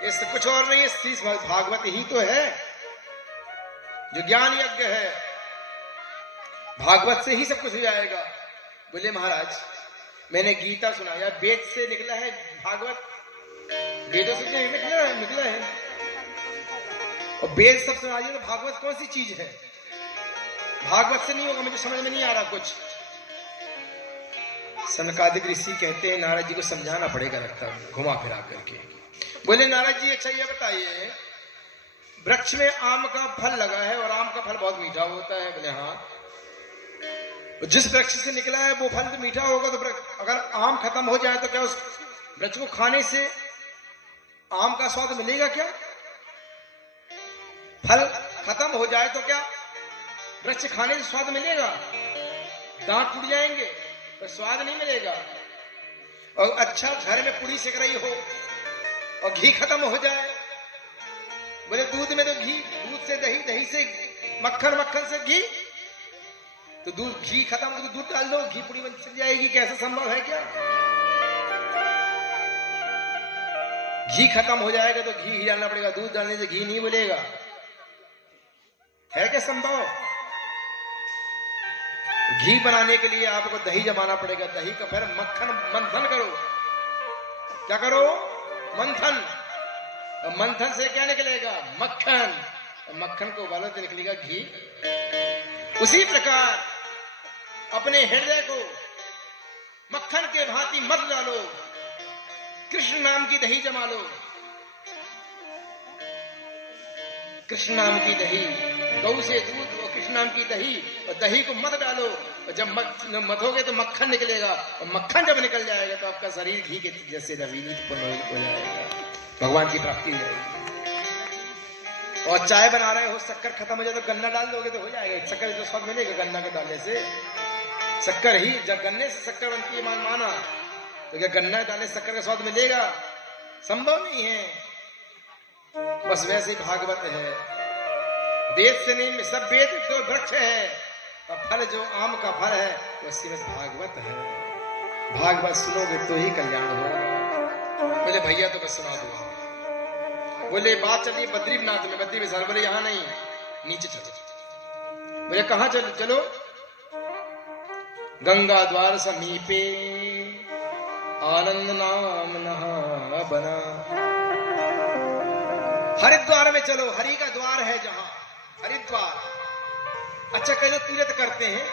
इससे कुछ और नहीं है। श्रीमद् भागवत ही तो है जो ज्ञान यज्ञ है। भागवत से ही सब कुछ हो जाएगा। बोले महाराज मैंने गीता सुनाया, वेद से निकला है भागवत, वेदों से निकला है, और वेद सब सुना दिया तो भागवत कौन सी चीज है? भागवत से नहीं होगा, मुझे समझ में नहीं आ रहा कुछ। सनकादिक ऋषि कहते हैं नारद जी को समझाना पड़ेगा, लगता है घुमा फिरा करके। बोले नारद जी अच्छा ये बताइए, वृक्ष में आम का फल लगा है और आम का फल बहुत मीठा होता है। बोले हाँ। जिस वृक्ष से निकला है वो फल तो मीठा होगा, तो अगर आम खत्म हो जाए तो क्या उस वृक्ष को खाने से आम का स्वाद मिलेगा क्या? फल खत्म हो जाए तो क्या वृक्ष खाने से स्वाद मिलेगा? दांत टूट जाएंगे तो स्वाद नहीं मिलेगा। और अच्छा घर में पूरी सेक रही हो और घी खत्म हो जाए, बोले दूध में तो घी, दूध से दही, दही से मक्खन, मक्खन से घी, तो दूध घी खत्म हो तो दूध डाल दो, घी पूरी बन जाएगी। कैसा संभव है क्या? घी खत्म हो जाएगा तो घी ही डालना पड़ेगा, दूध डालने से घी नहीं बोलेगा। है क्या संभव? घी बनाने के लिए आपको दही जमाना पड़ेगा, दही का फिर मक्खन मंथन करो। क्या करो? मंथन। और मंथन से क्या निकलेगा? मक्खन। और मक्खन को उबालो तो निकलेगा घी। उसी प्रकार अपने हृदय को मक्खन के भांति मत डालो, कृष्ण नाम की दही जमा लो। कृष्ण नाम की दही, गौ से दूध और कृष्ण नाम की दही, और दही को मत डालो, और जब मथोगे तो मक्खन निकलेगा, और मक्खन जब निकल जाएगा तो आपका शरीर घी के जैसे नवीनीत हो जाएगा, भगवान की प्राप्ति हो जाएगी। और चाय बना रहे हो, शक्कर खत्म हो जाए तो गन्ना डाल दोगे तो हो जाएगा, शक्कर तो स्वाद मिलेगा गन्ना के डालने से। शक्कर ही जब गन्ने से शक्कर बनती है माना, तो क्या गन्ना डालने से शक्कर का स्वाद मिलेगा? संभव नहीं है। बस वैसे ही भागवत है, वेद से नहीं, सब वेद तो वृक्ष है, और फल जो आम का फल है वो श्रीमद् भागवत है। भागवत सुनोगे तो ही कल्याण होगा। बोले भैया तो बस सुना दो। बोले बात चलिए बद्रीनाथ में, बद्री विशाल। बोले यहाँ नहीं, नीचे चलो। बोले कहाँ चलो? चलो गंगा द्वार समीपे आनंद नाम नहा बना। हरिद्वार में चलो, हरि का द्वार है जहां, हरिद्वार। अच्छा, कई लोग तीर्थ करते हैं,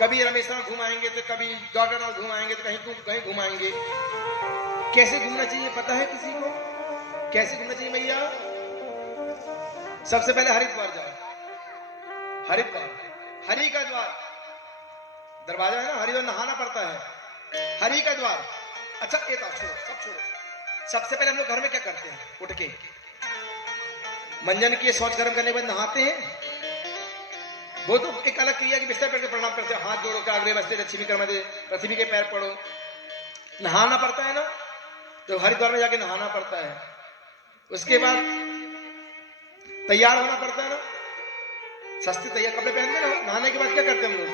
कभी रामेश्वरम घुमाएंगे तो कभी द्वारका घुमाएंगे तो कहीं घुमाएंगे। कैसे घूमना चाहिए पता है किसी को? कैसे घूमना चाहिए भैया? सबसे पहले हरिद्वार जाओ। हरिद्वार हरि का द्वार, दरवाजा है ना, हरिद्वार नहाना पड़ता है, हरि का द्वार। अच्छा ये तो छोड़ो, सब छोड़ो। सबसे पहले हम लोग घर में क्या करते हैं? उठ के मंजन किए, शौच कर्म करने के बाद नहाते हैं। वो तो एक अलग क्रिया की बिस्तर करके प्रणाम करते हैं, हाथ जोड़ो के आगे बसते, लक्ष्मी कर्म दे, पृथ्वी के पैर पड़ो। नहाना पड़ता है ना, तो हरिद्वार में जाके नहाना पड़ता है। उसके बाद तैयार होना पड़ता है ना, सस्ते तैयार कपड़े पहनते हैं ना। नहाने के बाद क्या करते हैं हम लोग?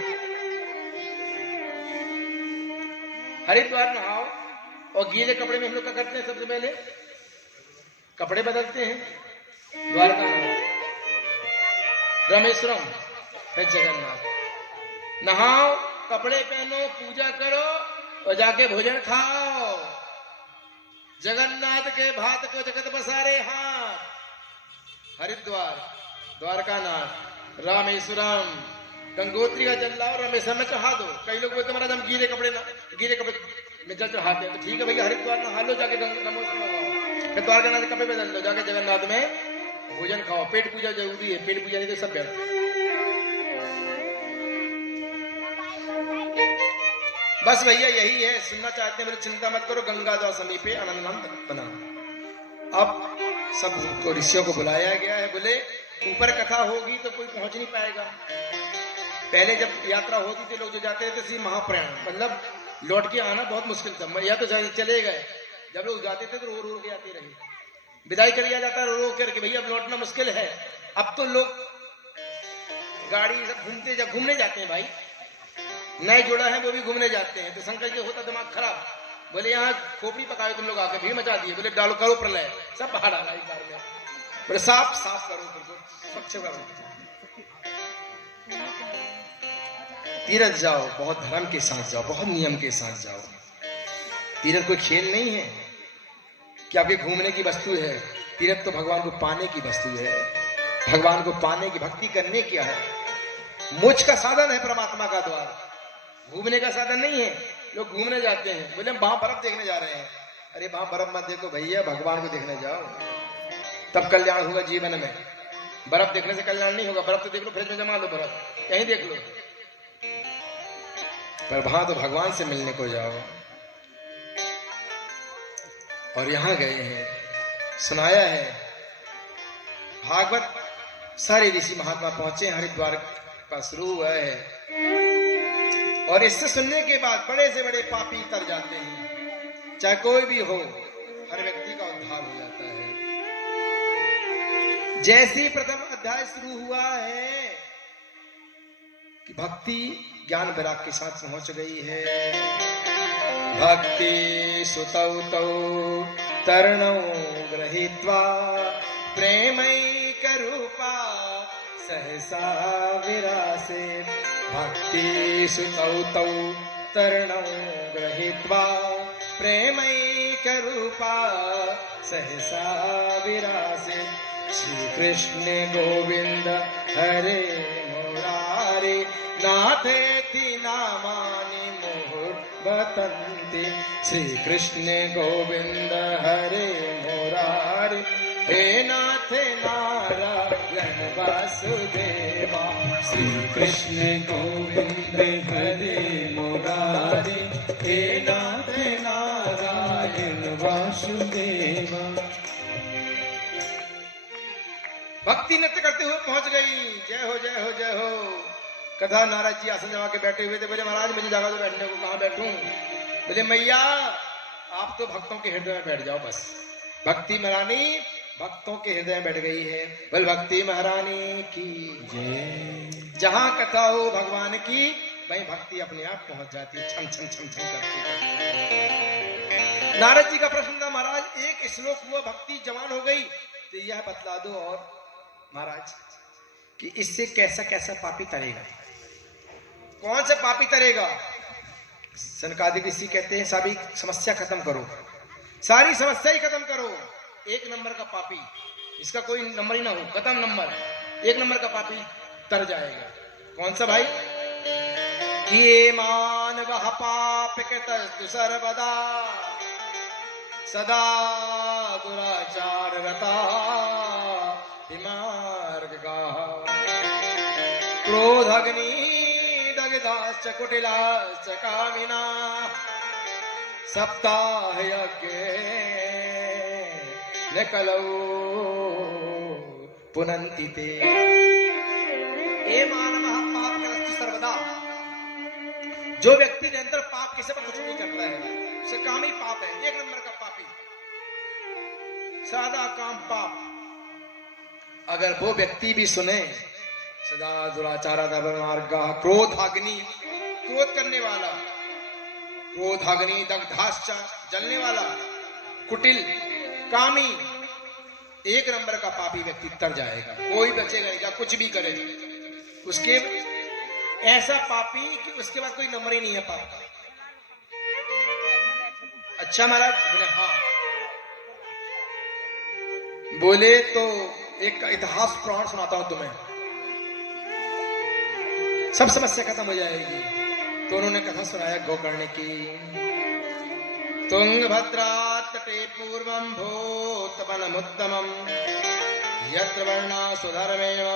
हरिद्वार नहाओ और गीले कपड़े में हम लोग क्या करते हैं? सबसे पहले कपड़े बदलते हैं, द्वारका नहाओ, रामेश्वरम, फिर जगन्नाथ। नहाओ, कपड़े पहनो, पूजा करो और जाके भोजन खाओ। जगन्नाथ के भात को जगत बसारे हाथ। हरिद्वार, द्वारकानाथ, रामेश्वरम, गंगोत्री का जल लाओ, रामेश्वरम में चढ़ा दो। कई लोग बोलते महाराज हम गीले कपड़े में जल चढ़ाते हैं, तो ठीक है भैया, हरिद्वार नहा लो, जाके फिर द्वारकानाथ कपड़े बदल लो, जाके जगन्नाथ में भोजन खाओ। पेट पूजा जरूरी है, पेट पूजा नहीं तो सब व्यर्थ है। बस भैया यही है, सुनना चाहते हैं बोले चिंता मत करो, गंगा द्वार समीपे आनंद बना। अब सब ऋषियों को बुलाया गया है, बोले ऊपर कथा होगी तो कोई पहुंच नहीं पाएगा। पहले जब यात्रा होती थी, लोग जो जाते थे महाप्रयाण, मतलब लौट के आना बहुत मुश्किल था, या तो चले गए। जब लोग जाते थे तो रो रो के आते रहे, विदाई कर दिया जाता रो रो करके, भैया अब लौटना मुश्किल है। अब तो लोग गाड़ी सब घूमने जाते हैं भाई, नए जोड़ा है वो भी घूमने जाते हैं। तो शंकर जी होता दिमाग खराब, बोले यहाँ खोपड़ी पकाओ तुम लोग, आके भीड़ मचा दिए, बोले डालो करो प्रलय, सब बाहर आना एक बार में। बोले साफ करो, बिल्कुल स्वच्छ करो। तीर्थ जाओ, बहुत धर्म के साथ जाओ, बहुत नियम के साथ जाओ। तीर्थ कोई खेल नहीं है कि आपके घूमने की वस्तु है। तीर्थ तो भगवान को पाने की वस्तु है, भगवान को पाने की, भक्ति करने क्या है, मोक्ष का साधन है, परमात्मा का द्वार, घूमने का साधन नहीं है। लोग घूमने जाते हैं, बोले वहां बर्फ देखने जा रहे हैं। अरे वहां बर्फ मत देखो भैया, भगवान को देखने जाओ, तब कल्याण होगा जीवन में। बर्फ देखने से कल्याण नहीं होगा, बर्फ तो देख लो, फ्रिज में जमा लो बर्फ, यहीं देख लो, पर वहां तो भगवान से मिलने को जाओ। और यहां गए हैं, सुनाया है भागवत, सारे ऋषि महात्मा पहुंचे, हरिद्वार का शुरू हुआ है। और इससे सुनने के बाद बड़े से बड़े पापी तर जाते हैं, चाहे कोई भी हो, हर व्यक्ति का उद्धार हो जाता है। जैसे प्रथम अध्याय शुरू हुआ है कि भक्ति ज्ञान वैराग्य के साथ पहुंच गई है। भक्ति सुतौ तौ तरणौ गृहीत्वा प्रेमैक रूपा सहसा विरासे। भक्ति सुतौ तौ तरणौ गृहीत्वा प्रेमैक रूपा सहसा विरासे। श्री कृष्ण गोविंद हरे मुरारे नाथेति नामानि मुहुर्वतन्ति। श्री कृष्ण गोविंद हरे मुरारे हे नाथ नारायण वासुदेवा। श्री कृष्ण गोविंद हरे मुरारे हे नाथ नारायण वासुदेवा। भक्ति नृत्य करते हुए पहुंच गई। जय हो जय हो जय हो। कथा नारद जी आसन जमा के बैठे हुए थे, बोले महाराज मुझे जगह दो बैठने को, कहां बैठूं? बोले मैया आप तो भक्तों के हृदय में बैठ जाओ बस। भक्ति महारानी भक्तों के हृदय में बैठ गई है। बोल भक्ति महारानी की जय। जहां कथा हो भगवान की, वहीं भक्ति अपने आप पहुंच जाती है, छम छम छम छम करती। नारद जी का प्रश्न था, महाराज एक श्लोक हुआ भक्ति जवान हो गई, तो यह बतला दो और महाराज कि इससे कैसा कैसा पापी तरेगा, कौन सा पापी तरेगा? सनकादिक ऋषि कहते हैं सारी समस्या खत्म करो, सारी समस्या ही खत्म करो। एक नंबर का पापी इसका कोई नंबर ही ना हो, खत्म नंबर। 1 नंबर का पापी तर जाएगा। कौन सा भाई? ये मानव पाप कृतस्तु सर्वदा सदा दुराचार रता विमार्गा क्रोधाग्नि दग्धाश्च कुटिलाश्च कामिना सप्ताह यज्ञ न कलौ पुनन्ति ते। ये मानव पाप कृतस्तु सर्वदा, जो व्यक्ति निरंतर पाप के सब कुछ नहीं करता है उसे काम ही पाप है। 1 नंबर का पापी, सादा काम पाप। अगर वो व्यक्ति भी सुने सदा दुराचारा मार्गा क्रोधाग्नि, क्रोध करने वाला, क्रोधाग्नि दग्धाश्च जलने वाला, कुटिल कामी, 1 नंबर का पापी व्यक्ति तर जाएगा। कोई बचेगा नहीं, क्या कुछ भी करे उसके, ऐसा पापी कि उसके बाद कोई नंबर ही नहीं है पाप का। अच्छा महाराज बोले हाँ। बोले तो एक इतिहास पुराण सुनाता हूं तुम्हें, सब समस्या खत्म हो जाएगी। तो उन्होंने कथा सुनाया गोकर्ण की। तुंगभद्रा तटे पूर्वं भूतवनमुत्तमं यत्र वर्णा सुधर्मेव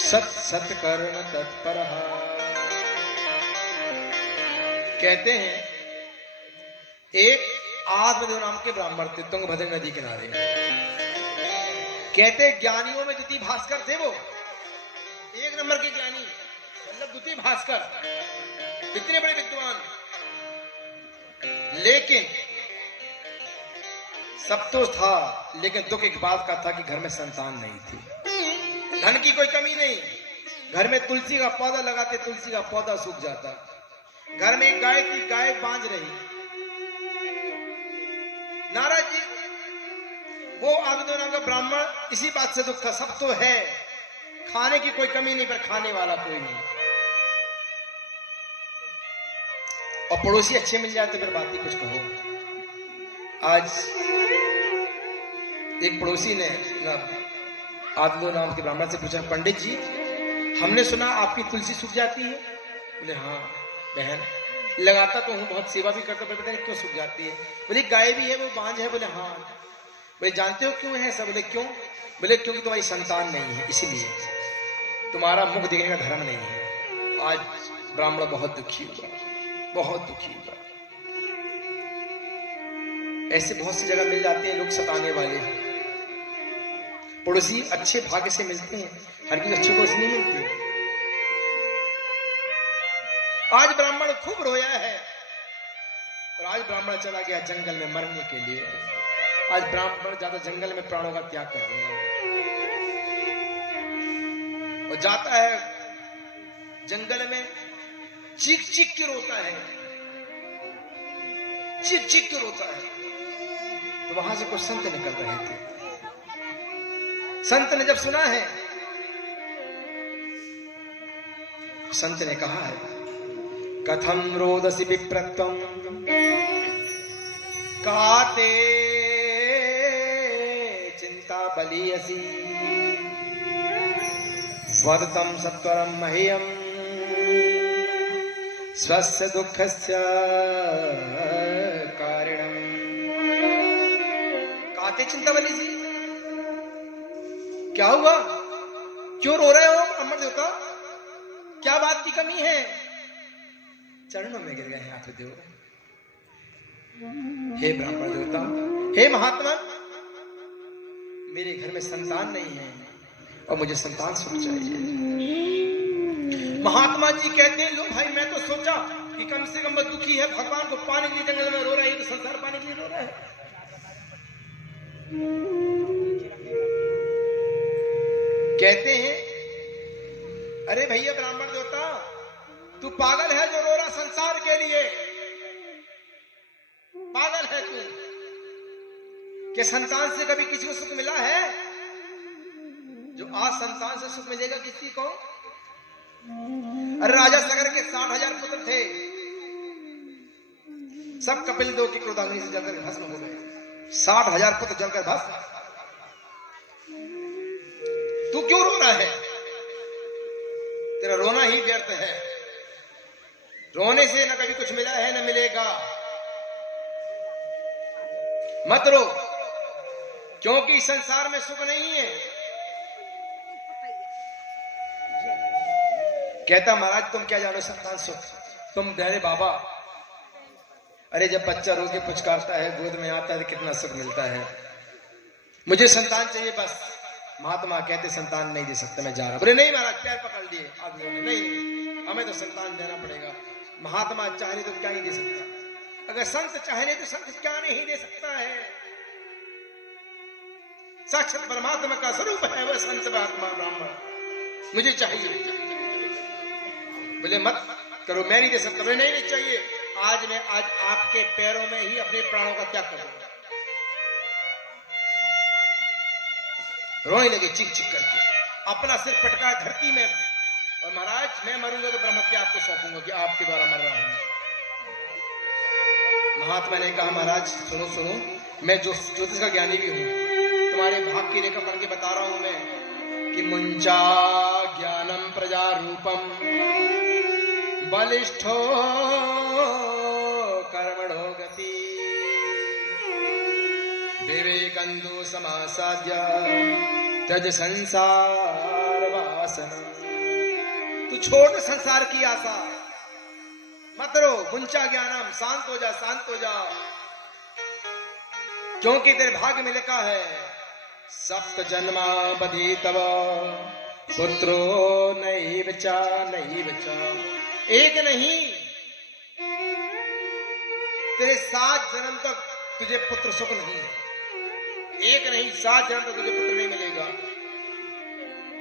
सत सत्कर्म तत्परः। कहते हैं एक आत्मदेव नाम के ब्राह्मण थे तुंगभद्रा नदी किनारे। कहते ज्ञानियों में द्वितीय भास्कर थे वो, 1 नंबर के ज्ञानी, मतलब द्वितीय भास्कर, इतने बड़े विद्वान। लेकिन सब तो था, लेकिन दुख एक बात का था कि घर में संतान नहीं थी। धन की कोई कमी नहीं, घर में तुलसी का पौधा लगाते, तुलसी का पौधा सूख जाता। घर में एक गाय थी, गाय बांझ रही। नाराज जी वो आगदो नाम का ब्राह्मण, इसी बात से दुख था। सब तो है, खाने की कोई कमी नहीं, पर खाने वाला कोई नहीं। और पड़ोसी अच्छे मिल जाए तो फिर बात ही कुछ कहो। आज एक पड़ोसी ने आदलो नाम के ब्राह्मण से पूछा, पंडित जी हमने सुना आपकी तुलसी सूख जाती है। बोले हाँ बहन, लगाता तो हूँ, बहुत सेवा भी करता, पता नहीं क्यों सूख जाती है। बोले गाय भी है, वो बांझ है। बोले हाँ। बोले जानते हो क्यों है सब? बोले क्यों? बोले क्योंकि तुम्हारी संतान नहीं है, इसीलिए तुम्हारा मुख देखने का धर्म नहीं है। आज ब्राह्मण बहुत दुखी हुआ, बहुत दुखी हुआ। ऐसे बहुत सी जगह मिल जाते हैं लोग सताने वाले। पड़ोसी अच्छे भाग्य से मिलते हैं, हर किसी अच्छे पड़ोसी नहीं मिलते। आज ब्राह्मण खूब रोया है, और आज ब्राह्मण चला गया जंगल में मरने के लिए। आज ब्राह्मण ज्यादा जंगल में प्राणों का त्याग कर रहा है, और जाता है जंगल में, चीख चीख के रोता है, चीख चीख के रोता है। तो वहां से कुछ संत निकल रहे थे। संत ने जब सुना है, संत ने कहा है, कथम रोदसी विप्रत्वम काते चिंता बलियसी वदतम सत्वरम मह्यम स्वस्य दुःखस्य कारणम। काते चिंता बली जी, क्या हुआ? क्यों रो रहे हो अमर देवता? क्या बात की कमी है? चरणों में गिर गए हैं आत्मदेव। हे ब्राह्मण देवता, हे महात्मा, मेरे घर में संतान नहीं है और मुझे संतान सुख चाहिए। महात्मा जी कहते हैं, लो भाई मैं तो सोचा कि कम से कम दुखी है, भगवान को पाने के लिए जंगल में रो रहा है, तो संसार पाने के लिए रो रहा है। कहते हैं, अरे भैया ब्राह्मण देवता, तू पागल है जो रो रहा संसार के लिए? पागल है तू? कि संतान से कभी किसी को सुख मिला है? जो आज संतान से सुख मिलेगा किसी को? अरे राजा सगर के 60,000 पुत्र थे, सब कपिल देव की क्रोधाग्नि से जलकर भस्म हो गए। 60,000 पुत्र जलकर भस्म। तू क्यों रो रहा है? तेरा रोना ही व्यर्थ है। रोने से न कभी कुछ मिला है न मिलेगा। मत रो, क्योंकि संसार में सुख नहीं है। कहता महाराज तुम क्या जानो संतान सुख, तुम डरे बाबा। अरे जब बच्चा रो के पुचकारता है, गोद में आता है तो कितना सुख मिलता है। मुझे संतान चाहिए बस। महात्मा कहते संतान नहीं दे सकते, मैं जा रहा। बोले नहीं महाराज, पैर पकड़ लिए आदमी ने, नहीं हमें तो संतान देना पड़ेगा। महात्मा चाहे तो क्या नहीं दे सकता, अगर संत चाहे तो संत क्या नहीं दे सकता है। साक्षात परमात्मा का स्वरूप है वह संत महात्मा ब्राह्मण। मुझे चाहिए। बोले मत करो, मैं नहीं दे सकता। बोले नहीं चाहिए। आज आपके पैरों में ही अपने प्राणों का त्याग करूंगा। रोने लगे चिक चिक करके, अपना सिर पटका धरती में। और महाराज मैं मरूंगा तो ब्रह्मत्या आपको सौंपूंगा कि आपके द्वारा मर रहा हूं। महात्मा ने कहा महाराज सुनो सुनो, मैं जो ज्योतिष का ज्ञानी भी हूं, तुम्हारे भाग की रेखा पढ़ के बता रहा हूं मैं कि मुंचा ज्ञानम प्रजा रूपम बलिष्ठो कर्मणो गति विवेकंदो समासाद्य तज संसार वासना। तू छोड़ संसार की आशा, मत रो। मुंचा ज्ञानम, शांत हो जा, शांत हो जा, क्योंकि तेरे भाग्य में लिखा है सप्त जन्मा बधी तव पुत्रो नहीं बचा, नहीं बचा। एक नहीं, तेरे 7 जन्म तक तुझे पुत्र सुख नहीं है। एक नहीं, 7 जन्म तक तुझे पुत्र नहीं मिलेगा।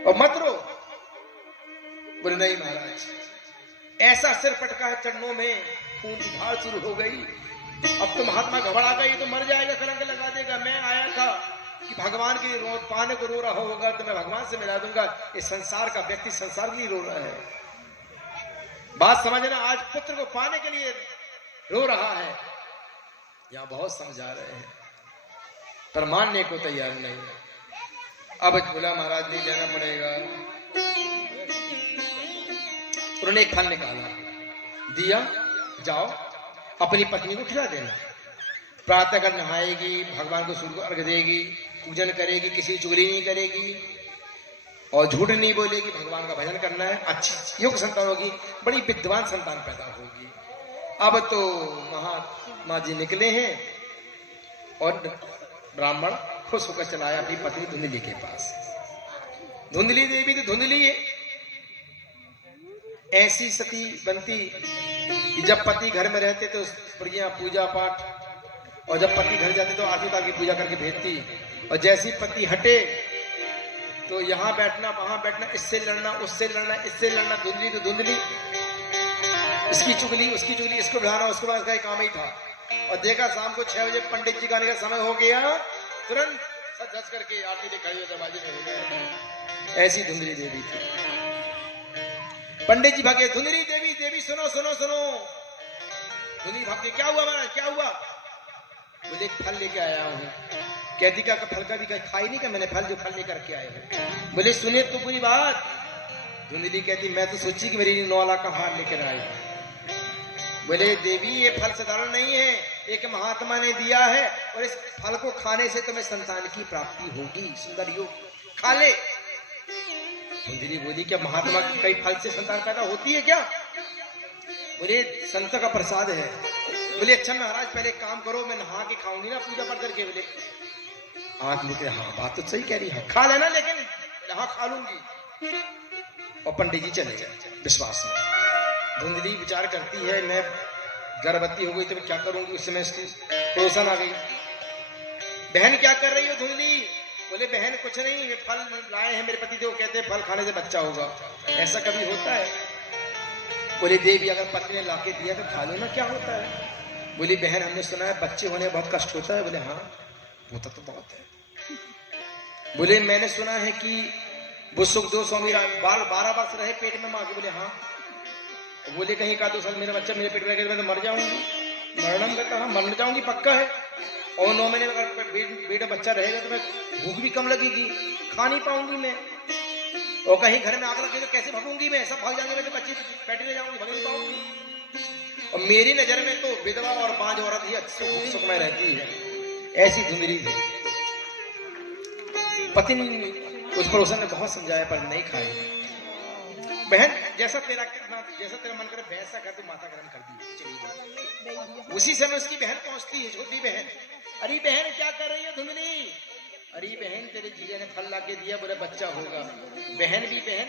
और मत रो। बोले नहीं महाराज, ऐसा सिर पटका है चरणों में, खून की धार शुरू हो गई। अब तो महात्मा घबरा गई, तो मर जाएगा, कलंक लगा देगा। मैं आया था कि भगवान के पाने को रो रहा होगा तो मैं भगवान से मिला दूंगा। इस संसार का व्यक्ति संसार के लिए रो रहा है। बात समझना, आज पुत्र को पाने के लिए रो रहा है। यहां बहुत समझा रहे हैं पर मानने को तैयार नहीं है। अब बोला महाराज नहीं जाना पड़ेगा। उन्होंने एक फल निकाला, दिया, जाओ अपनी पत्नी को खिला देना। प्रातः कर नहाएगी, भगवान को सूर्य को अर्घ देगी, पूजन करेगी, किसी चुगली नहीं करेगी और झूठ नहीं बोलेगी। भगवान का भजन करना है, अच्छी योग संतान होगी, बड़ी विद्वान संतान पैदा होगी। अब तो महात्मा जी निकले हैं और ब्राह्मण खुश होकर चलाया अपनी पत्नी धुंधली के पास। धुंधली देवी तो धुंधली है, ऐसी सती बनती कि जब पति घर में रहते तो बढ़िया पूजा पाठ, और जब पति घर जाते तो आरती उतार की पूजा करके भेजती। और जैसी पति हटे तो यहाँ बैठना, वहां बैठना, इससे लड़ना, उससे लड़ना, इससे लड़ना। धुंधली तो धुंधली, इसकी चुगली, उसकी चुगली, इसको बढ़ाना, उसको बढ़ाना, इसका काम ही था। और देखा शाम को 6 बजे पंडित जी का आने का समय हो गया, तुरंत सज धज करके आरती दिखाई दरवाजे में हो गए। ऐसी धुंधली देवी थी। पंडित जी भागे, धुंधली देवी, देवी सुनो सुनो सुनो। धुंधली भागे, क्या हुआ महाराज, क्या हुआ? बोले फल लेके आया हूँ। कहती का फल का भी खाई नहीं का मैंने, फल जो फल लेकर के आए हूँ। बोले सुने तो पूरी बात। धुंधली कहती मैं तो सोची कि मेरी 9 लाख का हार लेकर आए। बोले देवी ये फल साधारण नहीं है, एक महात्मा ने दिया है और इस फल को खाने से तुम्हें संतान की प्राप्ति होगी, सुंदर योग, खा ले। धुंधली बोली क्या महात्मा की कई फल से संतान पैदा होती है क्या? बोले संत का प्रसाद है। बोले अच्छा महाराज पहले काम करो, मैं नहा के खाऊंगी ना पूजा पाठ करके। बोले आंख मुझे, हाँ बात तो सही कह रही है, खा लेना, लेकिन हाँ खा लूंगी। और पंडित जी चले गए विश्वास में। धुंधली विचार करती है मैं गर्भवती हो गई तो मैं क्या करूंगी। उस समय इसकी पड़ोसन आ गई, बहन क्या कर रही हो धुंधली? बोले बहन कुछ नहीं, फल लाए हैं मेरे पति देव, कहते हैं फल खाने से बच्चा होगा। ऐसा कभी होता है? बोले देवी अगर पत्नी ने लाके दिया तो खा लो ना, क्या होता है? बोली बहन हमने सुना है बच्चे होने में बहुत कष्ट होता है। बोले हाँ होता तो बहुत है। बोले मैंने सुना है कि वो सुख 2 स्वामी 12 वर्ष रहे पेट में माँ के। बोले हाँ। बोले कहीं का 2 साल मेरा बच्चा मेरे पेट में रह गया तो मर जाऊंगी, मरणम का कहा, मर जाऊंगी पक्का है। और 9 महीने अगर बेटा बच्चा रहेगा तो मैं भूख भी कम लगेगी, खा नहीं पाऊंगी मैं। और कहीं घर में आग लगे तो कैसे भगूंगी मैं, सब भाग जाएंगे, मैं तो बच्ची बैठी रह जाऊंगी, भग नहीं पाऊंगी। और मेरी नजर में तो विधवा और बांझ औरत ही अच्छी सुख में रहती है, ऐसी धुंधली थी। पत्नी उस पड़ोसन ने बहुत समझाया पर नहीं खाई। बहन जैसा तेरा मन करे वैसा कर, तू माता गरम कर दी, चली। उसी समय उसकी बहन पहुंचती है, छोटी बहन। अरे बहन क्या कर रही है धुंधली? अरे बहन तेरे जीजा ने फल ला के दिया, बोले बच्चा होगा। बहन भी बहन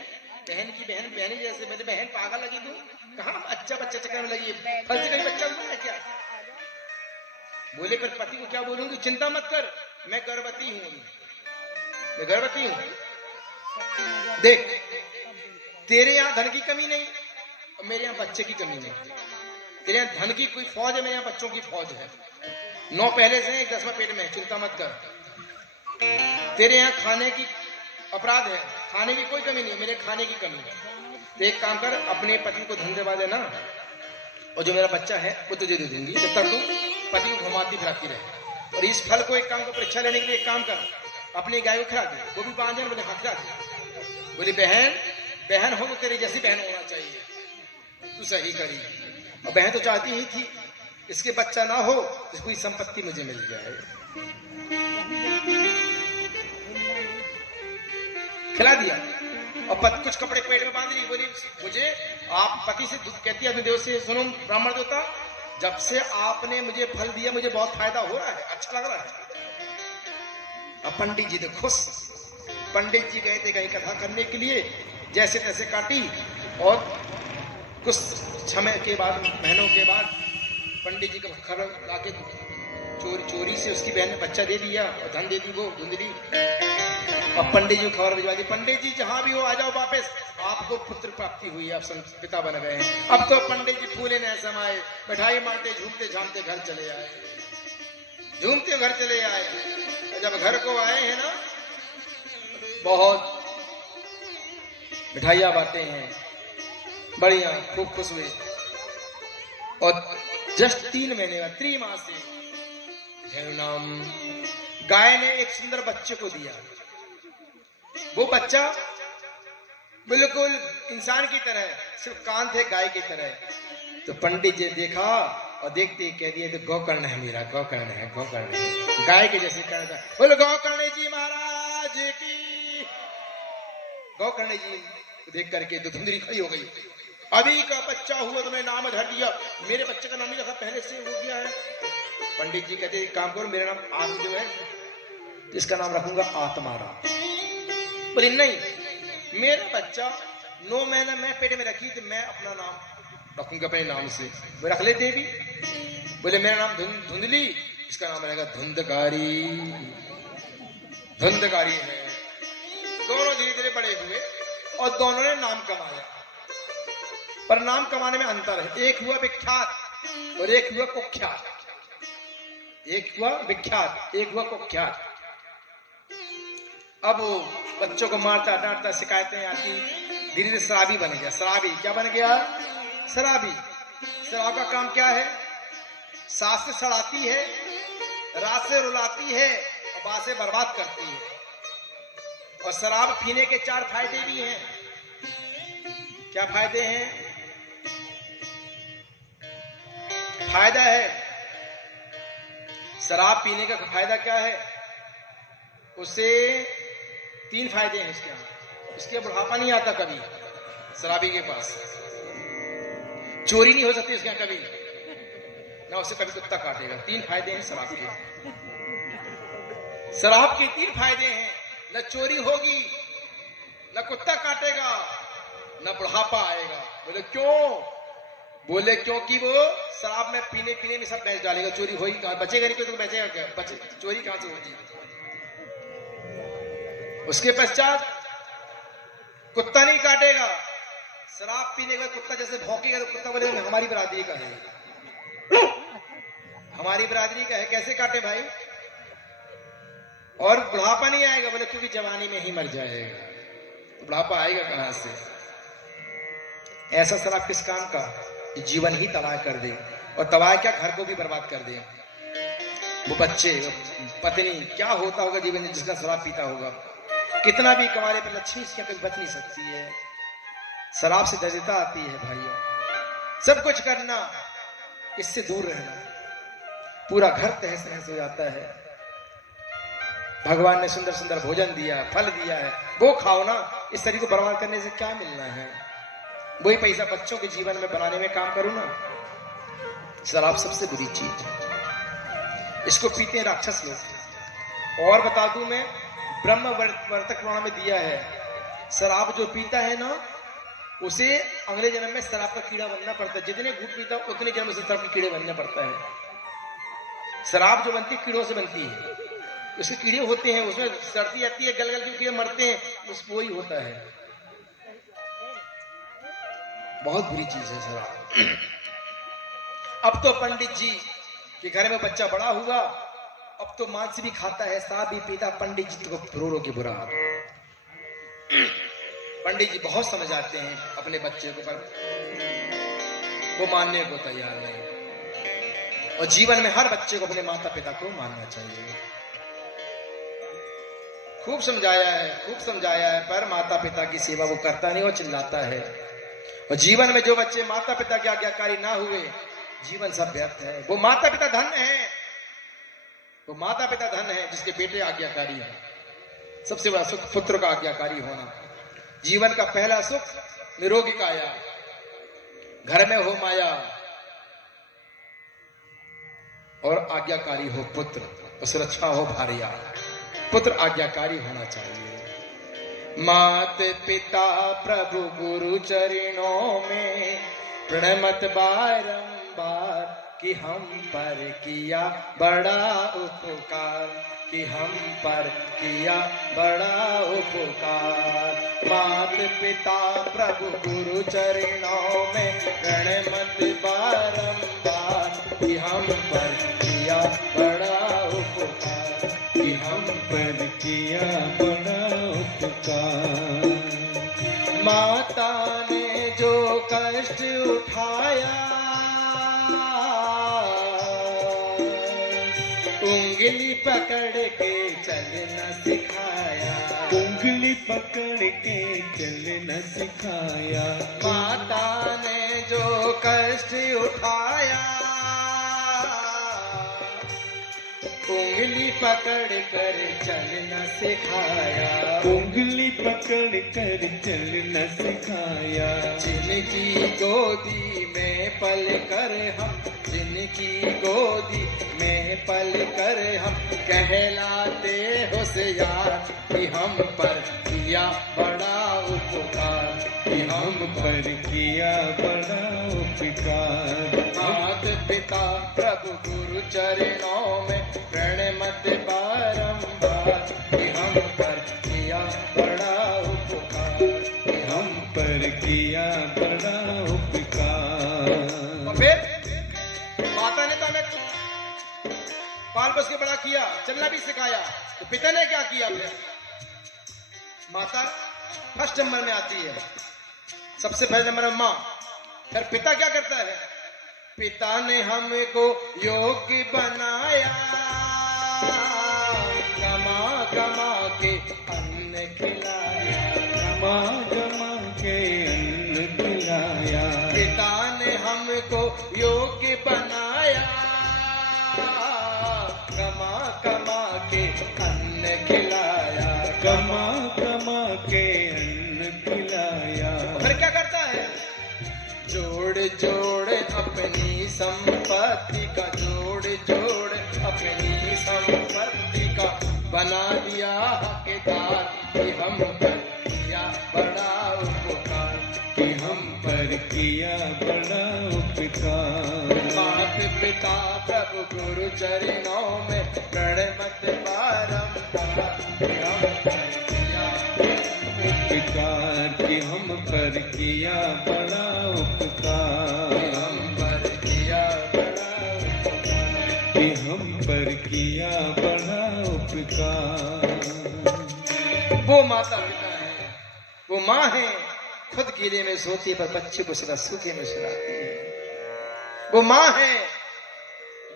की बहन ही जैसे, मेरी बहन पागल लगी तू, कहाँ अच्छा बच्चा चक्कर में लगी, फल से कहीं बच्चा हुआ है क्या? बोले पर पति को क्या बोलूंगी? चिंता मत कर, मैं गर्भवती हूँ, मैं गर्भवती हूँ। देख तेरे यहाँ धन की कमी नहीं और मेरे यहाँ बच्चे की कमी नहीं। तेरे यहाँ धन की कोई फौज है, मेरे यहाँ बच्चों की फौज है। 9 पहले से 10वां पेट में, चिंता मत कर। तेरे यहाँ खाने की अपराध है, खाने की कोई कमी नहीं है, मेरे खाने की कमी है। तो एक काम कर, अपने पति को धन दिलवा देना और जो मेरा बच्चा है वो तुझे दे दूंगी, जब तक तू पति को घुमाती फिराती रहे। और इस फल को एक काम को परीक्षा लेने के लिए एक काम कर, अपनी गाय को खिला दे, वो भी 5 जन बोले हाँ खिला दे। बोली बहन हो तो तेरी जैसी बहन होना चाहिए, तू सही करी। और बहन तो चाहती ही थी इसके बच्चा ना हो, इसकी संपत्ति मुझे मिल जाए। खिला दिया और कुछ कपड़े पेट में बांध ली। बोली मुझे आप पति से कहती है देव से, सुनो ब्राह्मण देवता, जब से आपने मुझे फल दिया मुझे बहुत फायदा हो रहा है, अच्छा लग रहा है। अब पंडित जी तो खुश। पंडित जी गए थे कहीं कथा करने के लिए, जैसे तैसे काटी और कुछ समय के बाद, महीनों के बाद पंडित जी का खबर लाके चोरी से उसकी बहन ने बच्चा दे दिया और धन दे दी वो धुंधली। अब पंडित जी को खबर भिजवा दी, पंडित जी जहां भी हो आ जाओ वापस, आपको पुत्र प्राप्ति हुई, आप पिता बन गए हैं। अब तो पंडित जी फूले न समाये, मिठाई बांटे, झूमते झामते घर चले आए, झूमते घर चले आए। जब घर को आए हैं ना, बहुत मिठाइयां बांटे हैं, बढ़िया खूब खुश हुए। और जस्ट 3 महीने बाद, 3 माह से नाम गाय ने एक सुंदर बच्चे को दिया। वो बच्चा बिल्कुल इंसान की तरह, सिर्फ कान थे गाय की तरह। तो पंडित जी देखा और देखते कह दिए तो गौकर्ण है मेरा, गौकर्ण है, गौकर्ण है, गाय के जैसे कर्ण था। बोले गौकर्ण जी महाराज की। गौकर्ण जी देख करके तो धुंधली खड़ी हो गई। अभी का बच्चा हुआ तो मैं नाम धर दिया, मेरे बच्चे का नाम नहीं रखा, पहले से हो गया है। पंडित जी कहते एक काम करो, मेरा नाम आत्म जो है इसका नाम रखूंगा आत्माराम। बोले नहीं, मेरा बच्चा 9 महीना मैं पेट में रखी तो मैं अपना नाम रखूंगा अपने नाम से। वो रख लेते भी। बोले मेरा नाम धुंधली, इसका नाम रहेगा धुंधकारी। धुंधकारी है। दोनों धीरे धीरे बड़े हुए और दोनों ने नाम कमाया, पर नाम कमाने में अंतर है। एक हुआ विख्यात और एक हुआ कुख्यात। एक हुआ विख्यात, एक हुआ कुख्यात। अब वो बच्चों को मारता डांटता, शिकायतें आती, धीरे धीरे शराबी बन गया। शराबी क्या बन गया? शराबी। शराब का काम क्या है? सास से सड़ाती है, रात से रुलाती है और बात से बर्बाद करती है। और शराब पीने के 4 फायदे भी हैं। क्या फायदे हैं? फायदा है, शराब पीने का फायदा क्या है? उससे 3 फायदे हैं इसके बुढ़ापा नहीं आता कभी शराबी के पास, चोरी नहीं हो सकती इसके कभी ना, उसे कभी कुत्ता काटेगा। 3 फायदे हैं शराब के। शराब के 3 फायदे हैं, न चोरी होगी, न कुत्ता काटेगा, न बुढ़ापा आएगा। बोले क्यों? बोले क्योंकि वो शराब में पीने में सब बेच डालेगा, चोरी होगी कहां, बचेगा नहीं, तो बचेगा क्या? चोरी कहां से होगी? उसके पश्चात कुत्ता नहीं काटेगा। शराब पीने के बाद कुत्ता जैसे भौंकेगा तो कुत्ता बोलेगा हमारी बरादरी का है, हमारी बरादरी का है, कैसे काटे भाई? और बुढ़ापा नहीं आएगा, बोले क्योंकि जवानी में ही मर जाएगा, तो बुढ़ापा आएगा कहां से? ऐसा शराब किस काम का? जीवन ही तबाह कर दे, और तबाह क्या, घर को भी बर्बाद कर दे। वो बच्चे, पत्नी, क्या होता होगा जीवन में जिसका शराब पीता होगा। कितना भी कमाने पर लक्ष्मी इसके कभी बच नहीं सकती है। शराब से दरिद्रता आती है भाइयों। सब कुछ करना, इससे दूर रहना, पूरा घर तहस नहस हो जाता है। भगवान ने सुंदर सुंदर भोजन दिया, फल दिया है, वो खाओ ना। इस शरीर को बर्बाद करने से क्या मिलना है? वही पैसा बच्चों के जीवन में बनाने में काम करो ना। शराब सबसे बुरी चीज है, इसको पीते हैं राक्षस लोग। और बता दूं मैं, ब्रह्म वर्तक पुराण में दिया है, शराब जो पीता है ना, उसे अगले जन्म में शराब का कीड़ा बनना पड़ता है। जितने घूट पीता है उतने जन्म से शराब के कीड़े बनना पड़ता है। शराब जो बनती है कीड़ों से बनती है, उसके कीड़े होते हैं, उसमें सर्दी आती है, गल गल के कीड़े मरते हैं, उस वो ही होता है। बहुत बुरी चीज है शराब। अब तो पंडित जी के घर में बच्चा बड़ा हुआ, अब तो मांस भी खाता है, शराब भी पीता। पंडित जी को रो रो के बुरा। पंडित जी बहुत समझाते हैं अपने बच्चे को, पर वो मानने को तैयार नहीं। और जीवन में हर बच्चे को अपने माता पिता को मानना चाहिए। खूब समझाया है, खूब समझाया है, पर माता पिता की सेवा वो करता नहीं और चिल्लाता है। और जीवन में जो बच्चे माता पिता के आज्ञाकारी ना हुए, जीवन सब व्यर्थ है। वो माता पिता धन है, वो माता पिता धन है जिसके बेटे आज्ञाकारी है। सबसे बड़ा सुख पुत्र का आज्ञाकारी होना। जीवन का पहला सुख निरोगी काया, घर में हो माया और आज्ञाकारी हो पुत्र, और सुरक्षा हो भारिया। पुत्र आज्ञाकारी होना चाहिए। मात पिता प्रभु गुरु चरणों में प्रणमत बारंबार, कि हम पर किया बड़ा उपकार, कि हम पर किया बड़ा उपकार। मात पिता प्रभु गुरु चरणों में प्रणमत बारंबार, कि हम पर किया बड़ा उपकार, कि हम पर किया बड़ा उपकार। माता ने जो कष्ट उठाया, उंगली पकड़ के चलना सिखाया, उंगली पकड़ के चलना सिखाया। माता ने जो कष्ट उठाया, उंगली पकड़ कर चलना सिखाया, उंगली पकड़ कर चलना सिखाया। जिनकी गोदी में पल कर हम, जिनकी गोदी में पल कर हम, कहलाते होशियार, कि हम पर किया बड़ा उपकार, कि हम पर किया बड़ा उपकार। मात पिता प्रभु गुरु चरणों में प्रणमत बारंबार, कि हम पर किया बड़ा उपकार, कि हम पर किया बड़ा उपकार। और फिर माता ने तो हमें पाल पोस के बड़ा किया, चलना भी सिखाया, तो पिता ने क्या किया? फिर माता फर्स्ट नंबर में आती है, सबसे पहले नंबर में माँ, फिर पिता क्या करता है? पिता ने हमको योग्य बनाया, कमा कमा के अन्न खिलाया, कमा कमा के अन्न खिलाया। पिता ने हमको योग्य बनाया, कमा कमा के अन्न खिलाया, कमा कमा के अन्न खिलाया। फिर क्या करता है? जोड़ जोड़ अपनी संपत्ति का, जोड़ जोड़ अपनी संपत्ति का बना दिया हकदार, कि हम पर किया बड़ा उपकार, कि हम पर किया बड़ा उपकार। मात पिता प्रभु गुरु चरणों में प्रणमत बारंबार, कि हम पर किया उपकार, कि हम पर किया बड़ा उपकार, हम पर किया बड़ा उपकार, कि हम पर किया बड़ा उपकार। वो माता पिता है, वो माँ है, खुद गीले में सोती पर बच्चे को सदा सूखे में सुलाती है। वो माँ है,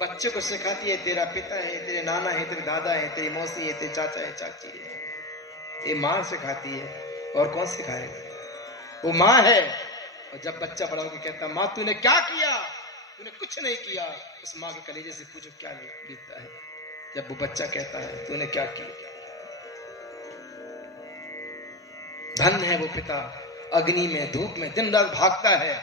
बच्चे को सिखाती है तेरा पिता है, तेरे नाना है, तेरे दादा है, तेरी मौसी है, तेरे चाचा है, चाची है। ये मां सिखाती है, और कौन सिखाएगा? वो मां है। और जब बच्चा बड़ा होकर कहता मां तूने क्या किया, तूने कुछ नहीं किया, उस मां के कलेजे से पूछो क्या बीतता है जब वो बच्चा कहता है तूने क्या किया। धन्य है वो पिता, अग्नि में धूप में दिन रात भागता है,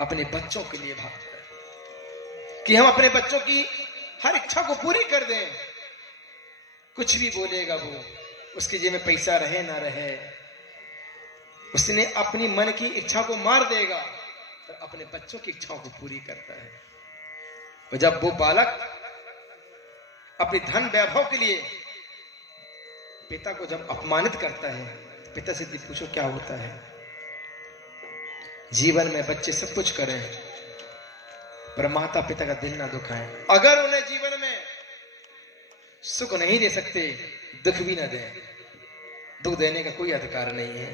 अपने बच्चों के लिए भागता है कि हम अपने बच्चों की हर इच्छा को पूरी कर दें। कुछ भी बोलेगा वो, उसके जेब में पैसा रहे ना रहे, उसने अपनी मन की इच्छा को मार देगा, पर अपने बच्चों की इच्छाओं को पूरी करता है। और जब वो बालक अपने धन वैभव के लिए पिता को जब अपमानित करता है, पिता से पूछो क्या होता है। जीवन में बच्चे सब कुछ करें, पर माता पिता का दिल ना दुखाएं। अगर उन्हें जीवन में सुख नहीं दे सकते, दुख भी ना दें। दुख देने का कोई अधिकार नहीं है।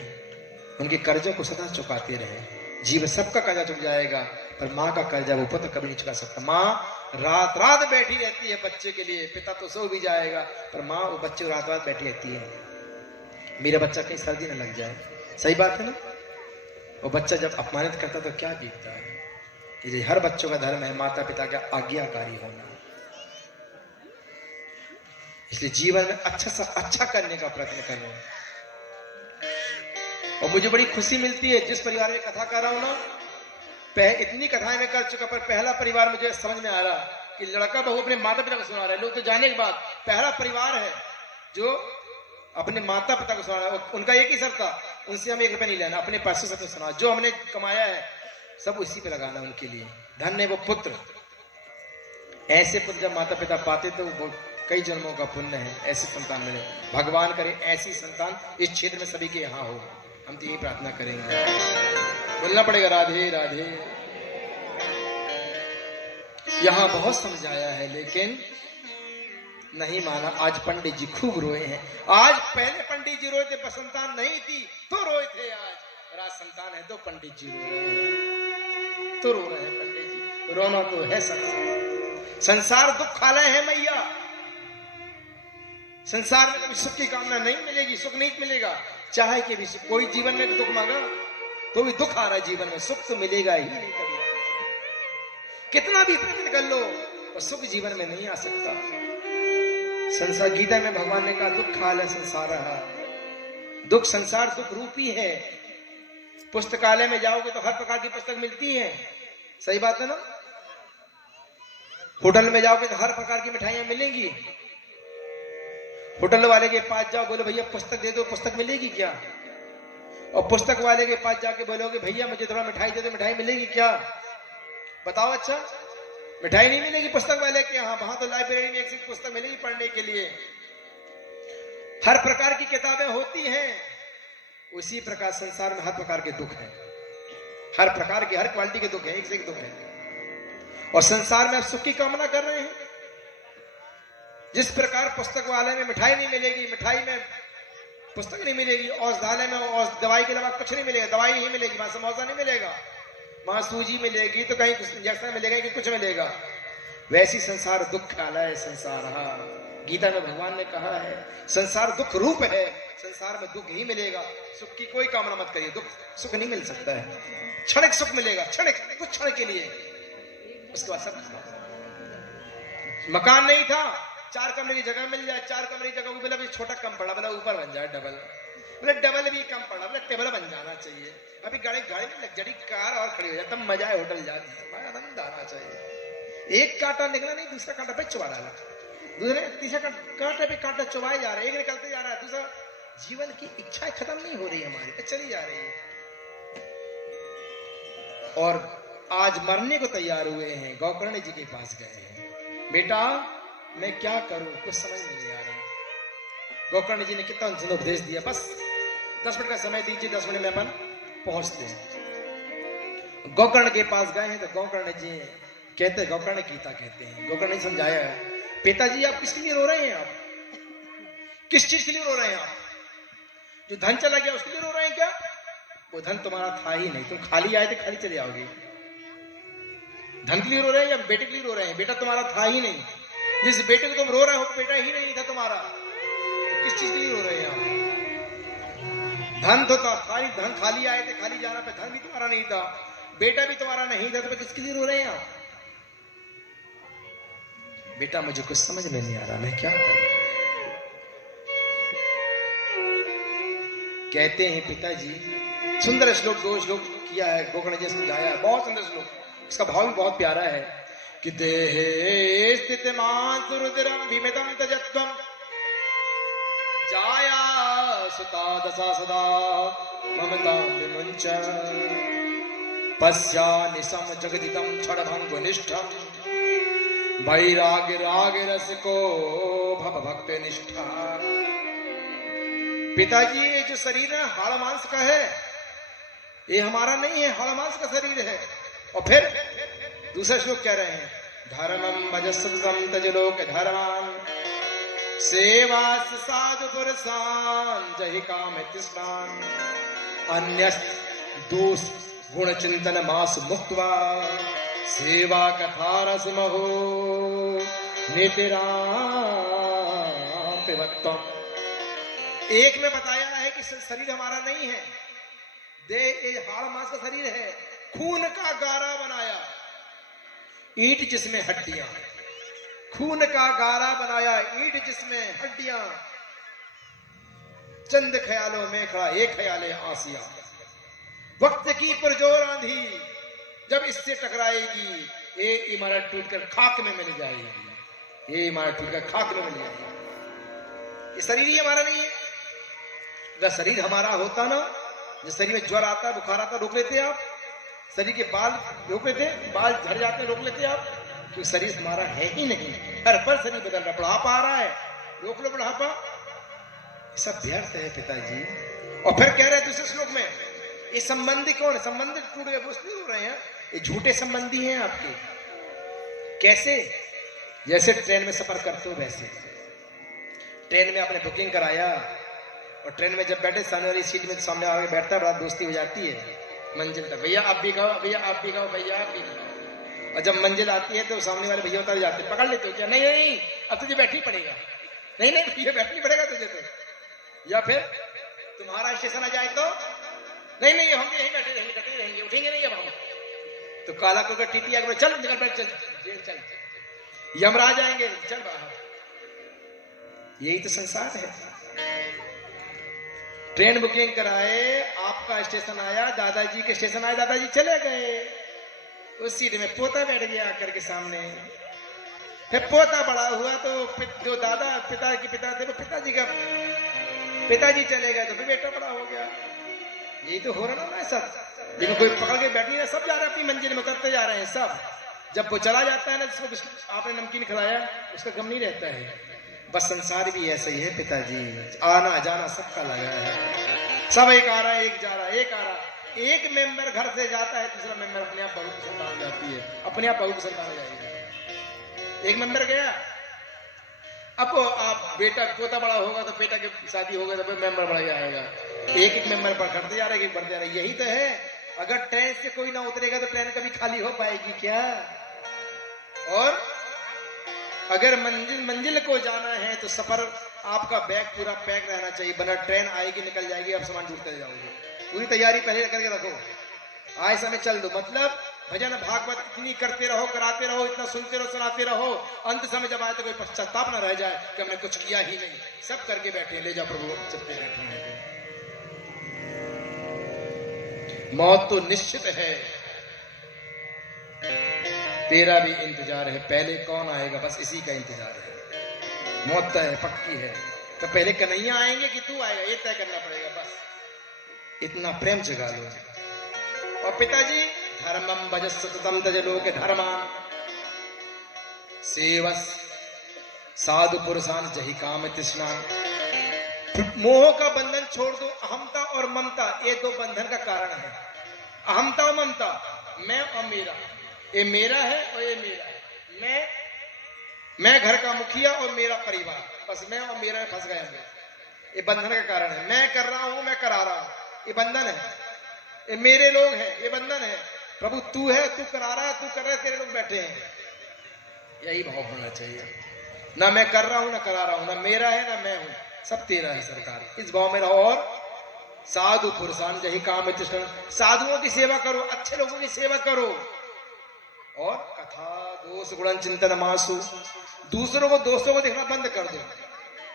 उनके कर्जों को सदा चुकाते रहे। जीवन सबका कर्जा चुक जाएगा, पर माँ का कर्जा वो पुत्र कभी नहीं चुका सकता। माँ रात रात बैठी रहती है बच्चे के लिए, पिता तो सो भी जाएगा, पर माँ वो बच्चे रात रात बैठी रहती है, मेरा बच्चा कहीं सर्दी ना लग जाए। सही बात है ना? वो बच्चा जब अपमानित करता तो क्या बीतता है। ये हर बच्चों का धर्म है माता पिता का आज्ञाकारी होना। इसलिए जीवन में अच्छा सा अच्छा करने का प्रयत्न करो। और मुझे बड़ी खुशी मिलती है जिस परिवार में कथा कर रहा हूं ना, इतनी कथाएं मैं कर चुका, पर पहला परिवार मुझे समझ में आ रहा कि लड़का बहू अपने माता पिता को सुना रहे। लोग तो जाने के बाद पहला परिवार है जो अपने माता पिता को सुना रहा है। उनका एक ही शर्त था, उनसे हमें 1 रुपया नहीं लेना, अपने पैसे से सुना, जो हमने कमाया है सब उसी पे लगाना उनके लिए। धन्य वो पुत्र। ऐसे पुत्र जब माता पिता पाते तो वो कई जन्मों का पुण्य है। ऐसी संतान मिले, भगवान करे ऐसी संतान इस क्षेत्र में सभी के यहाँ हो। हम तो यही प्रार्थना करेंगे। बोलना पड़ेगा राधे राधे। यहाँ बहुत समझाया है लेकिन नहीं माना। आज पंडित जी खूब रोए हैं। आज पहले पंडित जी रोए थे, पर संतान नहीं थी तो रोए थे। आज संतान है तो पंडित जी रो रहे हैं, तो रो रहे हैं पंडित जी। रोना तो है संसार दुख खालय है मैया। संसार में कभी सुख की कामना नहीं मिलेगी, सुख नहीं मिलेगा। चाहे कि भी कोई जीवन में दुख मांगा तो भी दुख आ रहा है जीवन में, सुख तो मिलेगा ही नहीं कभी। कितना भी प्रयत्न कर लो पर सुख जीवन में नहीं आ सकता। संसार, गीता में भगवान ने कहा दुख खाल है संसार। दुख संसार दुख रूपी है। पुस्तकालय में जाओगे तो हर प्रकार की पुस्तक मिलती है। सही बात है ना? होटल में जाओगे तो हर प्रकार की मिठाइयां मिलेंगी। होटल वाले के पास जाओ, बोलो भैया पुस्तक दे दो, पुस्तक मिलेगी क्या? और पुस्तक वाले के पास जाके बोलोगे भैया मुझे थोड़ा मिठाई दे दो, मिठाई मिलेगी क्या? बताओ। अच्छा, मिठाई नहीं मिलेगी पुस्तक वाले के यहाँ। वहां तो लाइब्रेरी में एक पुस्तक मिलेगी पढ़ने के लिए। हर प्रकार की किताबें होती हैं। उसी प्रकार संसार में हर प्रकार के दुख हैं। हर प्रकार के, हर क्वालिटी के दुख है, एक से एक दुख है। और संसार में आप सुख की कामना कर रहे हैं। जिस प्रकार पुस्तक वाले में मिठाई नहीं मिलेगी, मिठाई में पुस्तक नहीं मिलेगी, औषधालय में दवाई के अलावा कुछ नहीं मिलेगा, दवाई ही मिलेगी, वहां समोसा नहीं मिलेगा, वहां सूजी मिलेगी तो कहीं इंजेक्शन मिलेगा कि कुछ मिलेगा। वैसी संसार दुख खालय संसार। गीता में भगवान ने कहा है संसार दुख रूप है, संसार में दुख ही मिलेगा। सुख की कोई कामना मत करिए, दुख सुख नहीं मिल सकता है। क्षणिक सुख मिलेगा, क्षणिक, कुछ क्षण के लिए, उसके बाद सब खत्म। मकान नहीं था, 4 कमरे की जगह मिल जाए, 4 कमरे की जगह बोला छोटा कम पड़ा, बोला ऊपर बन जाए डबल, बोले डबल भी कम पड़ा, बोले टेबल बन जाना चाहिए। अभी गाड़ी में लग जड़ी कार और खड़ी हो जाए, तब मजा है होटल जाने, आनंद आना चाहिए। एक कांटा निकला नहीं, दूसरा कांटा पे चुबा डाला, दूसरे तीसरा कांटे पे कांटा चुबाए जा रहा है, एक निकलते जा रहा है, दूसरा। जीवन की इच्छाएं खत्म नहीं हो रही हमारी, चली जा रही है। और आज मरने को तैयार हुए हैं, गोकर्ण जी के पास गए हैं। बेटा मैं क्या करूं, कुछ समझ में नहीं आ रहा। गोकर्ण जी ने कितना उपदेश दिया, बस 10 मिनट का समय दीजिए, 10 मिनट में अपन पहुंचते हैं। गोकर्ण के पास गए हैं तो गोकर्ण जी कहते हैं, गोकर्ण गीता कहते हैं, गोकर्ण ने समझाया है, पिताजी आप किसके लिए रो रहे हैं? आप किस चीज के लिए रो रहे हैं? आप जो धन चला गया उसके लिए रो रहे हैं क्या? वो धन तुम्हारा था ही नहीं, तुम खाली आए थे, खाली चले जाओगे। धन के लिए रो रहे हैं या बेटे के लिए रो रहे हैं? बेटा तुम्हारा था ही नहीं। जिस बेटे को तुम रो रहे हो बेटा ही नहीं था तुम्हारा, तो किस चीज के लिए रो रहे हैं आप? धन तो था, सारी धन खाली आए थे, खाली जाना पे, धन भी तुम्हारा नहीं था, बेटा भी तुम्हारा नहीं था, तो किसके लिए रो रहे हैं आप? बेटा मुझे कुछ समझ में नहीं आ रहा, मैं क्या करूं? कहते हैं पिताजी, सुंदर श्लोक, 2 श्लोक किया है, गोकर्ण जी समझाया है, बहुत सुंदर श्लोक, उसका भाव भी बहुत प्यारा है कि देहे स्थित मांसुरुद्रम विमितम तजत्वम जाया सुता दशा सदा ममता विमुंच पश्या निसम जगदितम क्षणभंग निष्ठम वैराग्य राग रस को भव भक्त निष्ठा। पिताजी ये जो शरीर है हाड़ मांस का है, ये हमारा नहीं है, हाड़ मांस का शरीर है। और फिर दूसरा श्लोक कह रहे हैं, धर्मम भजस्वम तजलोक धर्मान सेवास साधु पुरुषान जहि काम तृष्णान अन्यस्त दोष गुण चिंतन मास मुक्त्वा सेवा कथा रस महो नितिराम पिबत्तम। एक में बताया है कि शरीर हमारा नहीं है, ये हाड़ मांस का शरीर है, खून का गारा बनाया, ईंट जिसमें हड्डियां, खून का गारा बनाया, ईंट जिसमें हड्डियां, चंद ख्यालों में खड़ा एक ख्याल आसिया, वक्त की पुरजोर आंधी जब इससे टकराएगी, ये इमारत टूटकर खाक में मिल जाएगी, ये इमारत टूटकर खाक में मिल जाएगी। ये शरीर ही हमारा नहीं है। अगर शरीर हमारा होता ना, जिस शरीर में ज्वर आता, बुखार आता, रोक लेते आप, शरीर के बाल रोक लेते, बाल झड़ जाते रोक लेते आप, क्योंकि शरीर हमारा है ही नहीं। हर पर शरीर बदल रहा, बुढ़ापा आ रहा है, रोक लो बुढ़ापा, सब व्यर्थ है पिताजी। और फिर कह रहे हैं दूसरे श्लोक में, ये संबंधी कौन है? संबंधी टूट गए, वो नहीं हो रहे हैं, ये झूठे संबंधी हैं आपके। कैसे? जैसे ट्रेन में सफर करते हो वैसे। ट्रेन में आपने बुकिंग कराया और ट्रेन में जब बैठे, सामने वाली सीट में सामने आगे बैठता है, बड़ा दोस्ती हो जाती है मंजिल तक, भैया आप भी खाओ, भैया आप भी खाओ, भैया आप भी खाओ। और जब मंजिल आती है तो सामने वाले भैया उतर जाते, पकड़ लेते हो क्या? नहीं नहीं अब तुझे बैठनी पड़ेगा, नहीं नहीं भैया बैठनी पड़ेगा तुझे तो। या फिर तुम्हारा स्टेशन आ जाए तो नहीं नहीं हम यहीं बैठे रहेंगे, डटे रहेंगे, उठेंगे नहीं अब हम। तो काला को टीटी आगे, चल निकल बैठ, चल जेल चल, यमराज आएंगे, चल बाहर। यही तो संसार है। ट्रेन बुकिंग कराए, आपका स्टेशन आया, दादाजी के स्टेशन आए, दादाजी चले गए, उस सीट में पोता बैठ गया आकर के सामने। फिर पोता बड़ा हुआ तो जो दादा पिता थे वो पिताजी चले गए, तो फिर बेटा बड़ा हो गया। यही तो हो रहा ना सब, लेकिन कोई पकड़ के बैठ नहीं रहा, सब जा रहे हैं अपनी मंजिल में, उतरते जा रहे हैं सब। जब वो चला जाता है ना, जिसको आपने नमकीन खिलाया, उसका गम नहीं रहता है। बस संसार भी ऐसे ही है पिताजी, आना जाना सबका लगा है, सब एक आ रहा है, एक जा रहा है, एक आ रहा है। एक मेंबर घर से जाता है, दूसरा मेंबर अपने आप बहू पसंद आ जाती है, अपने आप बहू पसंद आ जाएगी। एक मेंबर गया, अब आप बेटा पोता बड़ा होगा तो बेटा की शादी होगा तो मेंबर बढ़ जाएगा। एक एक मेंबर पर घटते जा रहा है, बढ़ते जा रहा है। यही तो है, अगर ट्रेन से कोई ना उतरेगा तो ट्रेन कभी खाली हो पाएगी क्या? और अगर मंजिल को जाना है तो सफर आपका बैग पूरा पैक रहना चाहिए, वरना ट्रेन आएगी निकल जाएगी, आप सामान ढूंढते जाओगे। पूरी तैयारी पहले करके रखो, आए समय चल दो। मतलब भजन भागवत इतनी करते रहो, कराते रहो, इतना सुनते रहो, सुनाते रहो, अंत समय जब आए तो कोई पश्चाताप न रह जाए कि हमने कुछ किया ही नहीं, सब करके बैठे, ले जाओ प्रभु चलते बैठे हैं। मौत तो निश्चित है, तेरा भी इंतजार है, पहले कौन आएगा बस इसी का इंतजार है। मौत तो है, पक्की है, तो पहले कन्हैया आएंगे कि तू आएगा, ये तय करना पड़ेगा। बस इतना प्रेम जगा लो। और पिताजी, धर्मम भजस्वतम तजलोक धर्मान सेवस साधु पुरुषान जहि काम तृष्णा। मोह का बंधन छोड़ दो, अहमता और ममता, ये दो बंधन का कारण है। अहमता और ममता, मैं और मेरा, ये मेरा है और ये मेरा है, मैं घर का मुखिया और मेरा परिवार, बस मैं और मेरा फंस गए हम, ये बंधन का कारण है। मैं कर रहा हूं, मैं करा रहा हूं, ये बंधन है। ये मेरे लोग हैं, ये बंधन है। प्रभु तू है, तू करा रहा है, तू कर रहा है, तेरे लोग बैठे हैं। यही भाव होना चाहिए, ना मैं कर रहा हूं ना करा रहा हूं, ना मेरा है ना मैं हूं, सब तेरा है सरकार। इस भाव में रहो और साधु पुरुषान जही काम तिष्ठन्। साधुओं की सेवा करो, अच्छे लोगों की सेवा करो। और कथा दोष गुणन चिंतन मासु, दूसरों को दोस्तों को देखना बंद कर दो।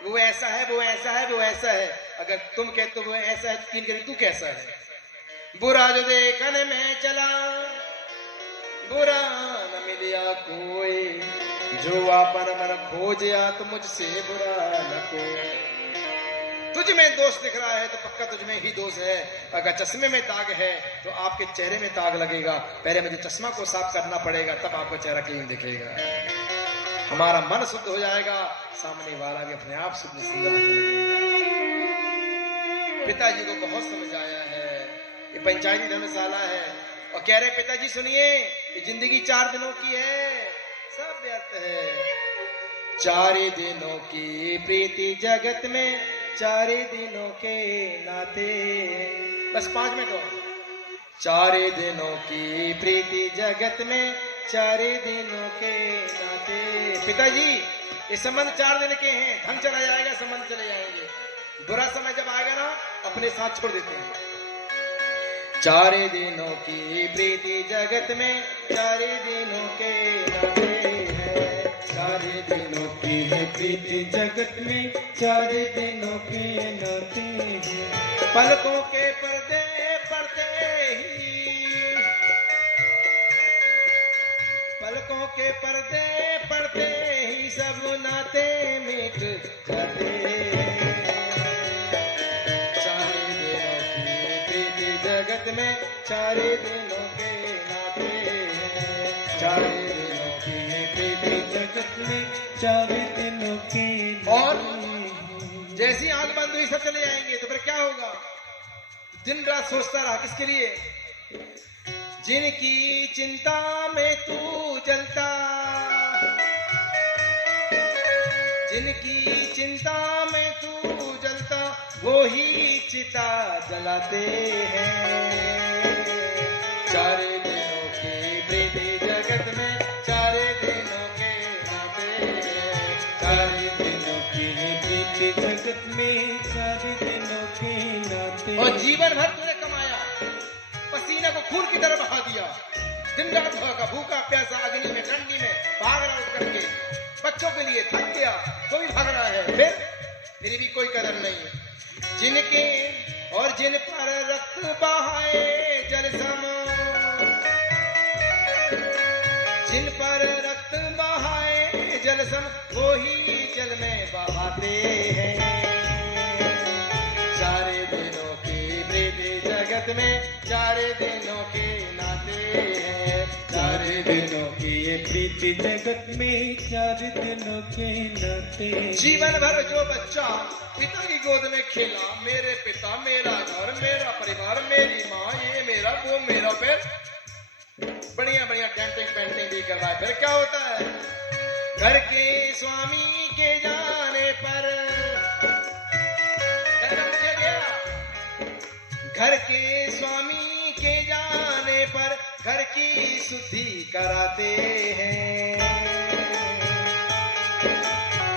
वो ऐसा है, वो ऐसा है, वो ऐसा है। अगर तुम कहते हो वो ऐसा है, तीन कहते तू कैसा है। बुरा जो देखने में चला, बुरा न मिलिया कोई, जो अपन मन खोजिया तो मुझसे बुरा न कोई। तुझ में दोष दिख रहा है तो पक्का तुझ में ही दोष है। अगर चश्मे में दाग है तो आपके चेहरे में दाग लगेगा। पहले मुझे चश्मा को साफ करना पड़ेगा, तब आपका चेहरा क्लीन दिखेगा। हमारा मन शुद्ध हो जाएगा, सामने वाला भी अपने आप शुद्ध सुंदर दिखने लगेगा। पिताजी को बहुत समझाया है। ये पंचायती धर्मशाला है और कह रहे पिताजी सुनिए, ये जिंदगी 4 दिनों की है, सब व्यर्थ है। 4 दिनों की प्रीति जगत में, 4 दिनों के नाते। बस 5 मिनट और। 4 दिनों की प्रीति जगत में, 4 दिनों के नाते। पिताजी ये संबंध 4 दिन के हैं, धन चला जाएगा, संबंध चले जाएंगे। बुरा समय जब आएगा ना, अपने साथ छोड़ देते हैं। 4 दिनों की प्रीति जगत में, 4 दिनों के नाते हैं। 4 दिनों की प्रीति जगत में, 4 दिनों के नाते हैं। पलकों के पर्दे पड़ते ही, पलकों के पर्दे पड़ते ही सब नाते मिट जाते हैं। 4 दिनों की प्रीति जगत में, 4 दिनों के नाते हैं। 4 दिनों की प्रीति जगत में, 4 दिनों के। और जैसी आंख बंद हुई सब चले जाएंगे तो फिर क्या होगा? दिन रात सोचता रहा किसके लिए? जिनकी चिंता में तू जलता, जिनकी चिंता में तू जलता, वो ही चिता जलाते हैं। 4 दिनों की प्रीति जगत में, 4 दिनों के नाते हैं। 4 दिनों की प्रीति जगत में, 4 दिनों के नाते। और जीवन भर तूने कमाया, पसीने को खून की तरह बहा दिया, दिन रात भागा, भूखा प्यासा अग्नि में ठंडी में भाग रहा उठ करके, बच्चों के लिए थक गया तो भी भाग रहा है, फिर भी कोई कदर नहीं। जिनके और जिन पर रक्त बहाए जल सम, जिन पर रक्त बहाए जल सम, वो ही जल में बहाते हैं। 4 दिनों की प्रीति जगत में, 4 दिनों के नाते हैं। 4 दिनों की ये प्रीति जगत में, 4 दिनों के नाते। जीवन भर जो बच्चा पिता की गोद में खेला, मेरे पिता, मेरा घर, मेरा परिवार, मेरी माँ, ये मेरा, वो मेरा, फिर बढ़िया बढ़िया डेंटिंग पेंटिंग भी करवाए, फिर क्या होता है? घर के स्वामी के जाने पर, घर के स्वामी के जाने पर घर की शुद्धि कराते हैं।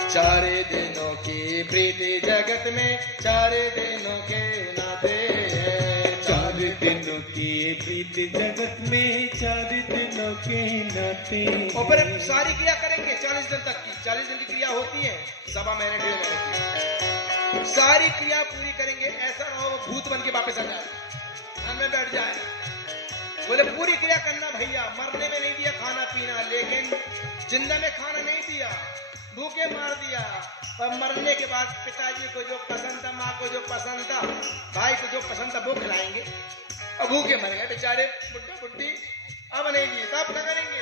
4 दिनों की प्रीति जगत में, 4 दिनों के नाते हैं। 4 दिनों की प्रीति जगत में, 4 दिनों के नाते। और फिर सारी क्रिया करेंगे 40 दिन तक की। 40 दिन की क्रिया होती है, सवा महीने 1.5 महीने की। सारी क्रिया पूरी करेंगे, ऐसा ना हो वो भूत बन के वापस आ जाए, घर में बैठ जाए। बोले पूरी क्रिया करना भैया, मरने में नहीं दिया खाना पीना, लेकिन जिंदा में खाना नहीं दिया, भूखे मार दिया। और मरने के बाद पिताजी को जो पसंद था, माँ को जो पसंद था, भाई को जो पसंद था, वो खिलाएंगे। और भूखे मर गए बेचारे बुड्ढे बुड्ढी, अब नहीं दिए, तब क्या करेंगे?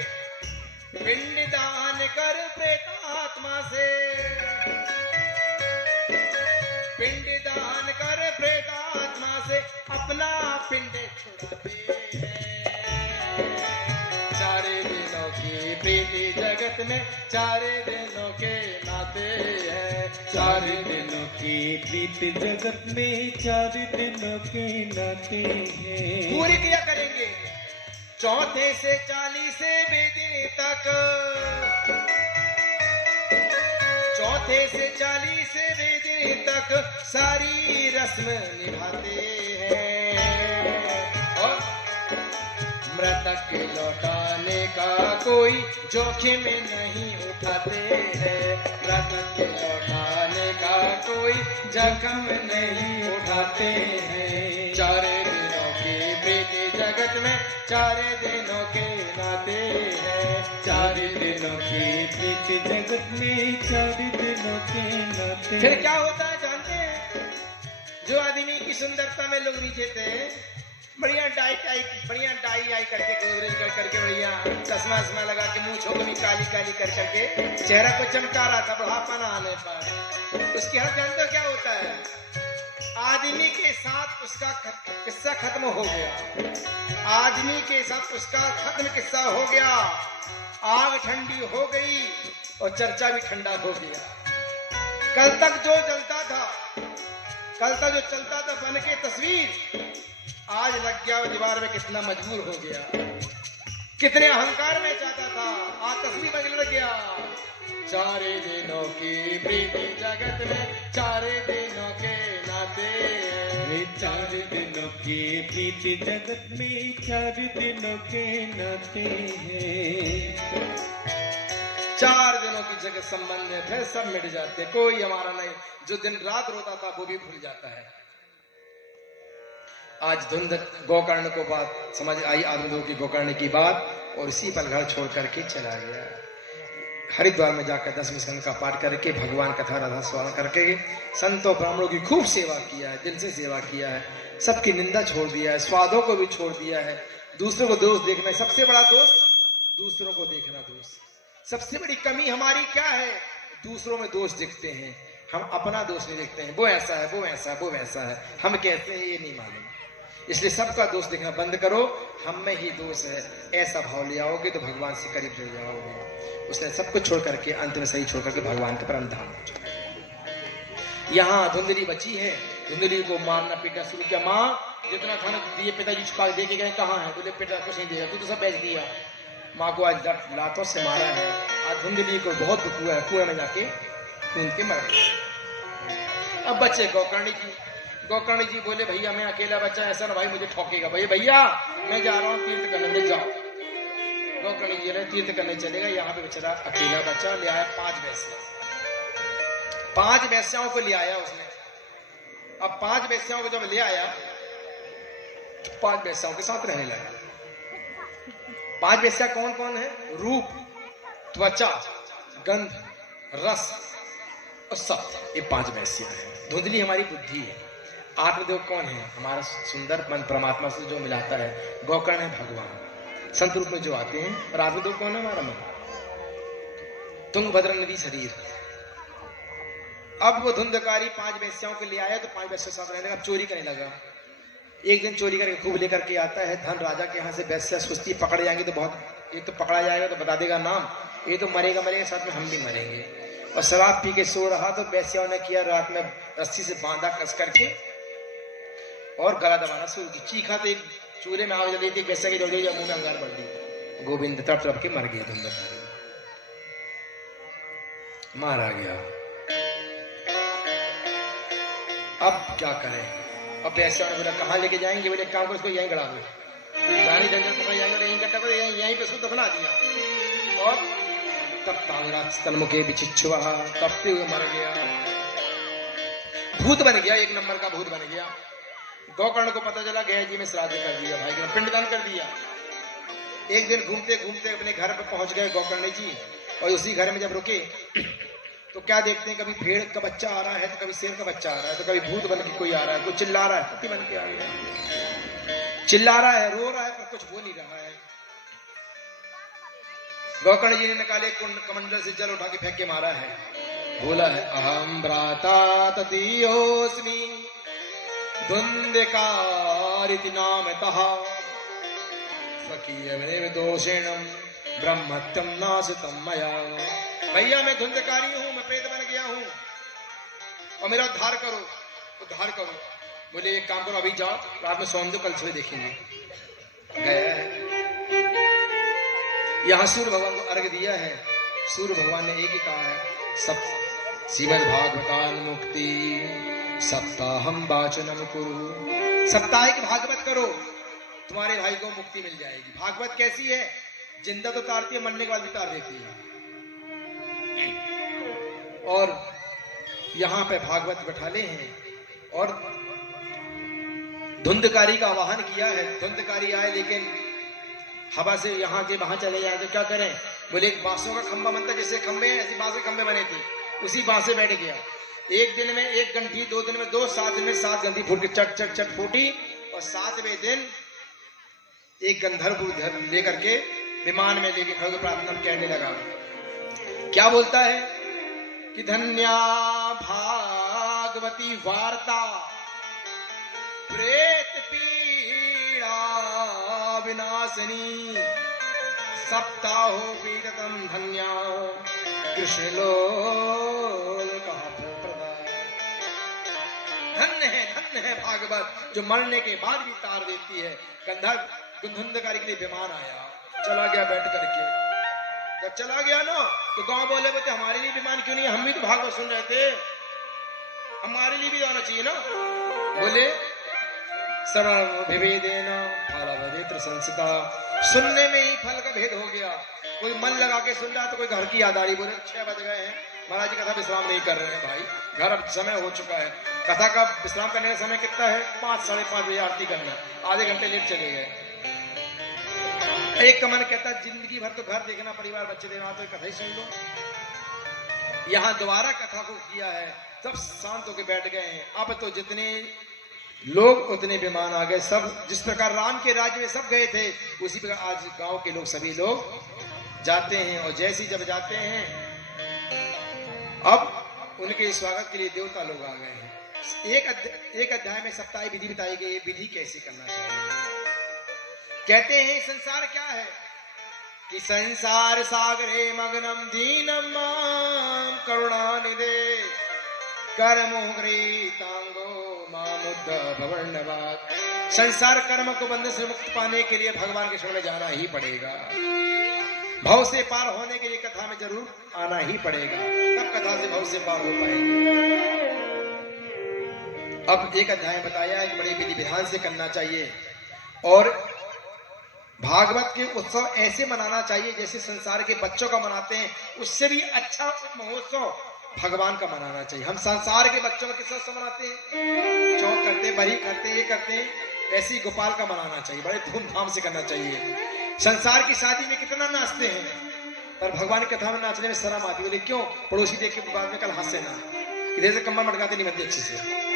पिंड दान कर प्रेतात्मा से, पिंड दान कर प्रेतात्मा से, अपना पिंड छुड़ाते हैं। 4 दिनों की प्रीति जगत में, 4 दिनों के नाते हैं। 4 दिनों की प्रीति जगत में, 4 दिनों के नाते हैं। पूरी क्रिया करेंगे, चौथे से 40वें दिन तक, चौथे से 40वें दिन तक सारी रस्म निभाते हैं और मृतक के लौटाने का कोई जोखिम नहीं उठाते हैं। मृतक के लौटाने का कोई जोखिम नहीं उठाते हैं। 4 दिनों के प्रीति जगत में 4 दिनों के नाते हैं। 4 दिनों की प्रीति जगत में 4 दिनों के नाते। फिर क्या होता है जानते हैं? जो आदमी की सुंदरता में लोग रिझते हैं, बढ़िया डाई करके गोदरेज कर करके बढ़िया चश्मा लगा के मुंह छोकनी काली काली कर करके चेहरा को चमका रहा था बुढ़ापा न आने पर, उसके हाथ जानते हो क्या होता है? आदमी के साथ उसका किस्सा खत्म हो गया। आदमी के साथ उसका खत्म किस्सा हो गया। आग ठंडी हो गई और चर्चा भी ठंडा हो गया। कल तक जो चलता था बन के तस्वीर, आज लग गया दीवार में, कितना मजबूर हो गया। कितने अहंकार में चाहता था, आज तस्वीर में लग गया। 4 दिनों की प्रीति जगत में 4 दिनों के नाते। 4 दिनों की प्रीति जगत में 4 दिनों के नाते हैं। 4 दिनों की जगत संबंध है, फिर सब मिट जाते, कोई हमारा नहीं। जो दिन रात रोता था वो भी भूल जाता है। आज धुंध गोकर्ण को बात समझ आई, आदमियों की गोकर्ण की बात, और इसी पल घर छोड़ करके चला गया। हरिद्वार में जाकर 10 स्कंद का पाठ करके भगवान कथा राधा स्वागत करके संतों ब्राह्मणों की खूब सेवा किया है, दिल से सेवा किया है। सबकी निंदा छोड़ दिया है, स्वादों को भी छोड़ दिया है। दूसरों को दोष देखना, सबसे बड़ा दोष दूसरों को देखना दोष। सबसे बड़ी कमी हमारी क्या है? दूसरों में दोष दिखते हैं, हम अपना दोष नहीं देखते हैं। वो ऐसा है, वो ऐसा है, वो वैसा है, हम कहते हैं ये नहीं मालूम। इसलिए सबका दोष देखना बंद करो, हम में ही दोष है, ऐसा भाव ले आओगे तो भगवान से करीब जुड़ जाओगे। उसने सब कुछ छोड़ करके अंत में सही छोड़ करके भगवान के परम धाम हो जाए। यहाँ धुंधली बची है, धुंधली को मारना पीटना शुरू किया। माँ जितना खाना दिए पिताजी छुपा के देके गए, कहाँ है? बोले बेटा कुछ नहीं दिया, तू तो सब बेच दिया। माँ को आज लातों से मारा है। आज धुंधली को बहुत दुख हुआ है, कुएं में जाके कूद के मर गए। अब बच्चे गोकर्ण जी बोले भैया मैं अकेला बच्चा, ऐसा ना भाई मुझे ठोकेगा। भैया मैं जा रहा हूँ तीर्थ करने में, जाओ। गोकर्ण जी तीर्थ करने चलेगा। यहाँ पे बेचारा अकेला बच्चा ले आया 5 वैश्या। 5 वैश्याओं को ले आया उसने। अब 5 वैश्याओं को जब ले आया, 5 वैश्याओं के साथ रहने लगा। 5 वैश्या कौन कौन है? रूप, त्वचा, गंध, रस और सत्य, ये 5 वैश्या है। धुंधली हमारी बुद्धि है। आत्मदेव कौन है? हमारा सुंदर मन परमात्मा से जो मिलाता है। गोकर्ण है भगवान, संत रूप में जो आते हैं। और आत्मदेव कौन है? हमारा मन, तुंगभद्रा नदी शरीर। अब वो धुंधकारी 5 वैश्याओं को ले आया तो 5 वैश्या साथ रहने लगा, चोरी करने लगा। एक दिन चोरी करके खूब लेकर के आता है धन। राजा के यहाँ से वैश्या सुस्ती पकड़ जाएंगे तो बहुत, एक तो पकड़ा जाएगा तो बता देगा नाम, ये तो मरेगा साथ में हम भी मरेंगे। और शराब पी के सो रहा तो वैश्याओं ने किया, रात में रस्सी से बांधा कस करके और गला दबाना शुरू की। चीखा तो एक चूल्हे में आग जली थी, वैसा की दौड़ गई, मुंह में अंगार बढ़ दी। गोविंद तड़प तड़प के मर गया। धुंधकारी मारा गया। अब क्या करें? अब वैश्याओं ने बोला कहाँ लेके जाएंगे? बोले काम करो, इसको यहीं गड़ा दो। रानी जंगल पकड़ जाएंगे, यहीं कट्टा को यहीं पे उसको दफना दिया। और तब तांगरा स्तनमुखे बिचिच्छुआ, तपते हुए मर गया। भूत बन गया, 1 नंबर का भूत बन गया। गोकर्ण को पता चला, गया जी में श्राद्ध कर दिया, भाई ने पिंडदान कर दिया। एक दिन घूमते घूमते अपने घर पर पहुंच गए गोकर्ण जी। और उसी घर में जब रुके तो क्या देखते हैं, कभी भेड़ का बच्चा आ रहा है, तो कभी शेर का बच्चा आ रहा है, तो कभी भूत बन के कोई आ रहा है, कोई चिल्ला रहा है, पति बन के आ गया, चिल्ला रहा है, रो रहा है, पर कुछ बोल नहीं रहा है। गोकर्ण जी ने निकाले कमंडल से जल उठा के फेंक के मारा है। बोला है अहम भ्राता तदीयोस्मि धुंधकारिति नामतः स्वकीयमेव दोषेणं ब्रह्मत्यं नाशितं मया। भैया मैं धुंधकारी हूं, मैं प्रेत बन गया हूं और मेरा उद्धार करो, उद्धार करो। बोले एक काम करो, अभी जाओ, रात में सोम दो, कल सुबह देखेंगे। गया है। यहाँ सूर्य भगवान को अर्घ दिया है। सूर्य भगवान ने एक ही कहा है, श्रीमद्भागवतान मुक्ति सप्ताहम वाचनम कुरु। साप्ताहिक भागवत करो, तुम्हारे भाई को मुक्ति मिल जाएगी। भागवत कैसी है? जिंदा तो तारती है, मरने के बाद भी तार देती है। और यहां पे भागवत बैठाले हैं और धुंधकारी का आवाहन किया है। धुंधकारी आए लेकिन हवा से यहाँ के वहां चले जाए तो क्या करें? बोले एक बांसों का खंबा बनता, जैसे खंबे हैं ऐसी बांस के खंबे बने थे, उसी बांस से बैठ गया। एक दिन में एक गंठी, 2 दिन में 2, 7 दिन में 7 गंठी फूट के चट चट चट फूटी। और 7वें दिन एक गंधर्व लेकर के विमान में लेके खड़े प्रार्थना कहने लगा। क्या बोलता है कि धन्या भागवती वार्ता प्रेत पीड़ा विनाशिनी सप्ताहो पीड़ितम धन्या कृष्ण धन्य है भागवत जो मरने के बाद भी तार देती है। गंधर्व धुंधकारी के लिए विमान आया, चला गया बैठ करके। जब चला गया ना तो गांव बोले बोलते हमारे लिए विमान क्यों नहीं, हम भी तो भागवत सुन रहे थे, हमारे लिए भी आना चाहिए ना। बोले सर्वभेदेन फलभेत्र संसिता, सुनने में ही फल का भेद हो गया। कोई मन लगा के सुन रहा तो कोई घर की याद आ रही। बोले 6 बज गए हैं, महाराज जी कथा विश्राम नहीं कर रहे हैं भाई, घर अब समय हो चुका है। कथा का विश्राम करने का समय कितना है? 5, 5:30 बजे आरती करना, आधे घंटे लेट चले गए। एक का मन कहता है जिंदगी भर तो घर देखना, परिवार बच्चे देखना, तो कथा ही सुन लो। यहाँ दोबारा कथा को किया है, सब शांत होकर बैठ गए हैं। अब तो जितने लोग उतने विमान आ गए, सब जिस प्रकार राम के राज्य में सब गए थे उसी प्रकार आज गांव के लोग सभी लोग जाते हैं। और जैसे जब जाते हैं अब उनके स्वागत के लिए देवता लोग आ गए हैं। एक अध्याय में सप्ताही विधि बताई गई है, विधि कैसे करना चाहिए। कहते हैं संसार क्या है कि संसार सागरे मग्नम दीनम माम करुणानिधे कर्मोग्रीतांगो मामुद्ध भवर्णवाद। संसार कर्म को बंधन से मुक्त पाने के लिए भगवान के शरण में जाना ही पड़ेगा। भव से पार होने के लिए कथा में जरूर आना ही पड़ेगा, तब कथा से भव से पार हो पाएंगे। अब एक अध्याय बताया है, बड़े विधि विधान से करना चाहिए। और भागवत के उत्सव ऐसे मनाना चाहिए जैसे संसार के बच्चों का मनाते हैं, उससे भी अच्छा महोत्सव भगवान का मनाना चाहिए। हम संसार के बच्चों का किस तरह मनाते हैं, चौक करते हैं, बरी करते हैं, ये करते हैं, ऐसे ही गोपाल का मनाना चाहिए, बड़े धूमधाम से करना चाहिए। संसार की शादी में कितना नाचते हैं, पर भगवान की कथा में नाचने में शर्म आती है। बोले क्यों? पड़ोसी देख के बाद में कल हंसे ना, इधर से कमर मटकाते नहीं बनते अच्छे से।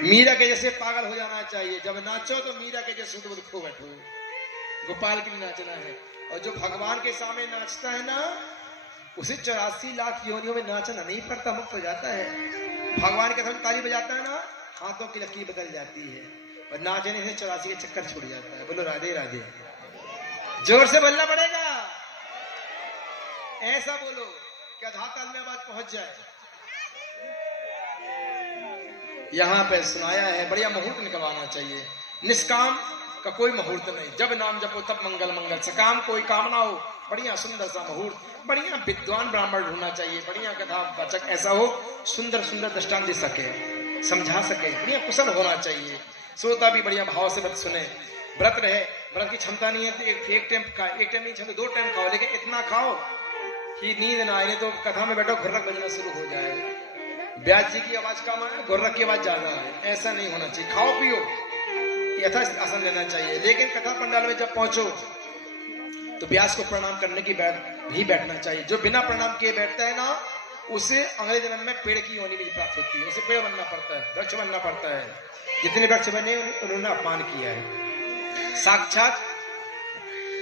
मीरा के जैसे पागल हो जाना चाहिए, जब नाचो तो मीरा के जैसे खो बैठो। गोपाल के लिए नाचना है। और जो भगवान के सामने नाचता है ना, उसे 84 लाख योनियों में नाचना नहीं पड़ता, मुक्त हो जाता है। भगवान के सामने ताली बजाता है ना, हाथों की लकीर बदल जाती है और नाचने से 84 के चक्कर छूट जाता है। बोलो राधे राधे, जोर से बोलना पड़ेगा, ऐसा बोलो क्या धाताल में आवाज पहुंच जाए। यहाँ पे सुनाया है, बढ़िया मुहूर्त निकलवाना चाहिए। निष्काम का कोई मुहूर्त नहीं, जब नाम जपो तब मंगल मंगल। सकाम कोई कामना हो, बढ़िया सुंदर सा मुहूर्त, बढ़िया विद्वान ब्राह्मण ढूंढना चाहिए, बढ़िया कथा वाचक ऐसा हो, सुंदर सुंदर दृष्टांत दे सके, समझा सके, बढ़िया कुशल होना चाहिए। श्रोता भी बढ़िया भाव से व्रत सुने। व्रत रहे, व्रत की क्षमता नहीं है तो एक टाइम का, एक टाइम नहीं क्षमता 2 टाइम खाओ, लेकिन इतना खाओ कि नींद ना आए, तो कथा में बैठो घुर्रक बजना शुरू हो जाए। व्यास जी की आवाज कम है, घुर्रक की आवाज ज्यादा है, ऐसा नहीं होना चाहिए। खाओ पियो, यथास्थित आसन लेना चाहिए, लेकिन कथा पंडाल में जब पहुंचो तो व्यास को प्रणाम करने की भी बैठना चाहिए। जो बिना प्रणाम किए बैठता है ना, उसे अगले जन्म में पेड़ की योनि भी प्राप्त होती है, उसे पेड़ बनना पड़ता है, वृक्ष बनना पड़ता है। जितने वृक्ष बने उन्होंने अपमान किया है। साक्षात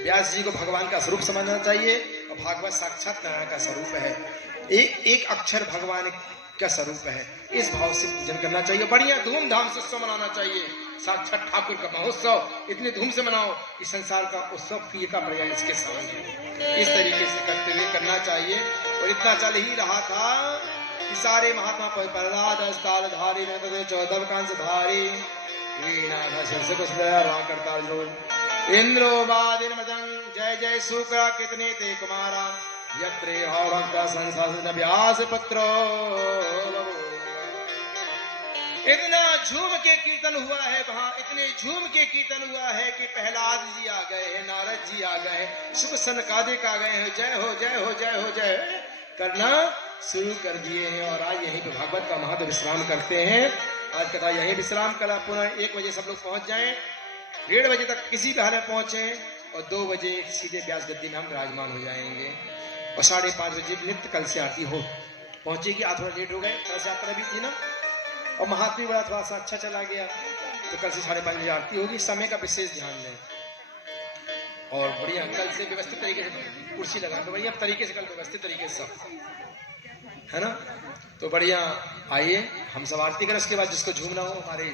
व्यास जी को भगवान का स्वरूप समझना चाहिए, और भागवत साक्षात नारायण का स्वरूप है। एक अक्षर भगवान का स्वरूप है, इस भाव से पूजन करना चाहिए। बढ़िया धूमधाम से उत्सव मनाना चाहिए। साक्षात ठाकुर का महोत्सव इतने धूम से मनाओ कि संसार का उत्सव फीका पड़ जाए इसके सामने। इस तरीके से करते हुए करना चाहिए। और इतना चल ही रहा था कि सारे महात्मा प्रहलाद अस्ताल धारी 14 कांस धारी इंद्रो वादिन मदंग जय जय सुका कितने ते कुमारा यत्रे भक्त संसार व्यास पत्रो। इतना झूम के कीर्तन हुआ है वहां, इतने झूम के कीर्तन हुआ है कि प्रहलाद जी आ गए हैं, नारद जी आ गए हैं, शुभ सनकादिक आ गए हैं, जय हो जय हो जय हो जय करना शुरू कर दिए हैं। और आज यहीं पे भागवत का महत्व विश्राम करते हैं। आज कथा यहीं विश्राम करा, पुनः 1 बजे सब लोग पहुंच जाएं, 1:30 बजे तक किसी भी हाल में पहुंचे और 2 बजे सीधे व्यास गद्दी में हम विराजमान हो जाएंगे और 5:30 बजे नित्य कल से आरती हो पहुंचेगी। आज थोड़ा लेट हो गए, कल से यात्रा भी थी ना और महात्मा बड़ा थोड़ा सा अच्छा चला गया, तो कल से 5:30 बजे आरती होगी। समय का विशेष ध्यान दें और बढ़िया कल से व्यवस्थित तरीके से कुर्सी लगा के बढ़िया तरीके से, कल व्यवस्थित तरीके से सब है ना। तो बढ़िया आइए हम सब आरती करें, उसके बाद जिसको झूमना हो, हमारे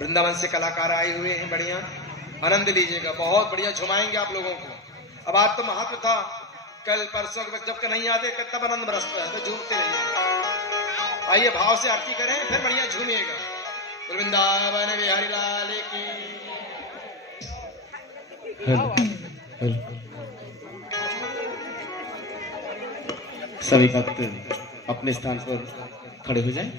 वृंदावन से कलाकार आए हुए हैं, बढ़िया आनंद लीजिएगा, बहुत बढ़िया झुमाएंगे आप लोगों को। अब आज तो महत्व था, कल परसों के वक्त जब नहीं आते तब आनंद बरसता है, तो झूमते रहिए। आइए भाव से आरती करें, फिर बढ़िया झूमिएगा। वृंदावन बिहारी लाल की। सभी भक्त अपने स्थान पर खड़े हो जाएं।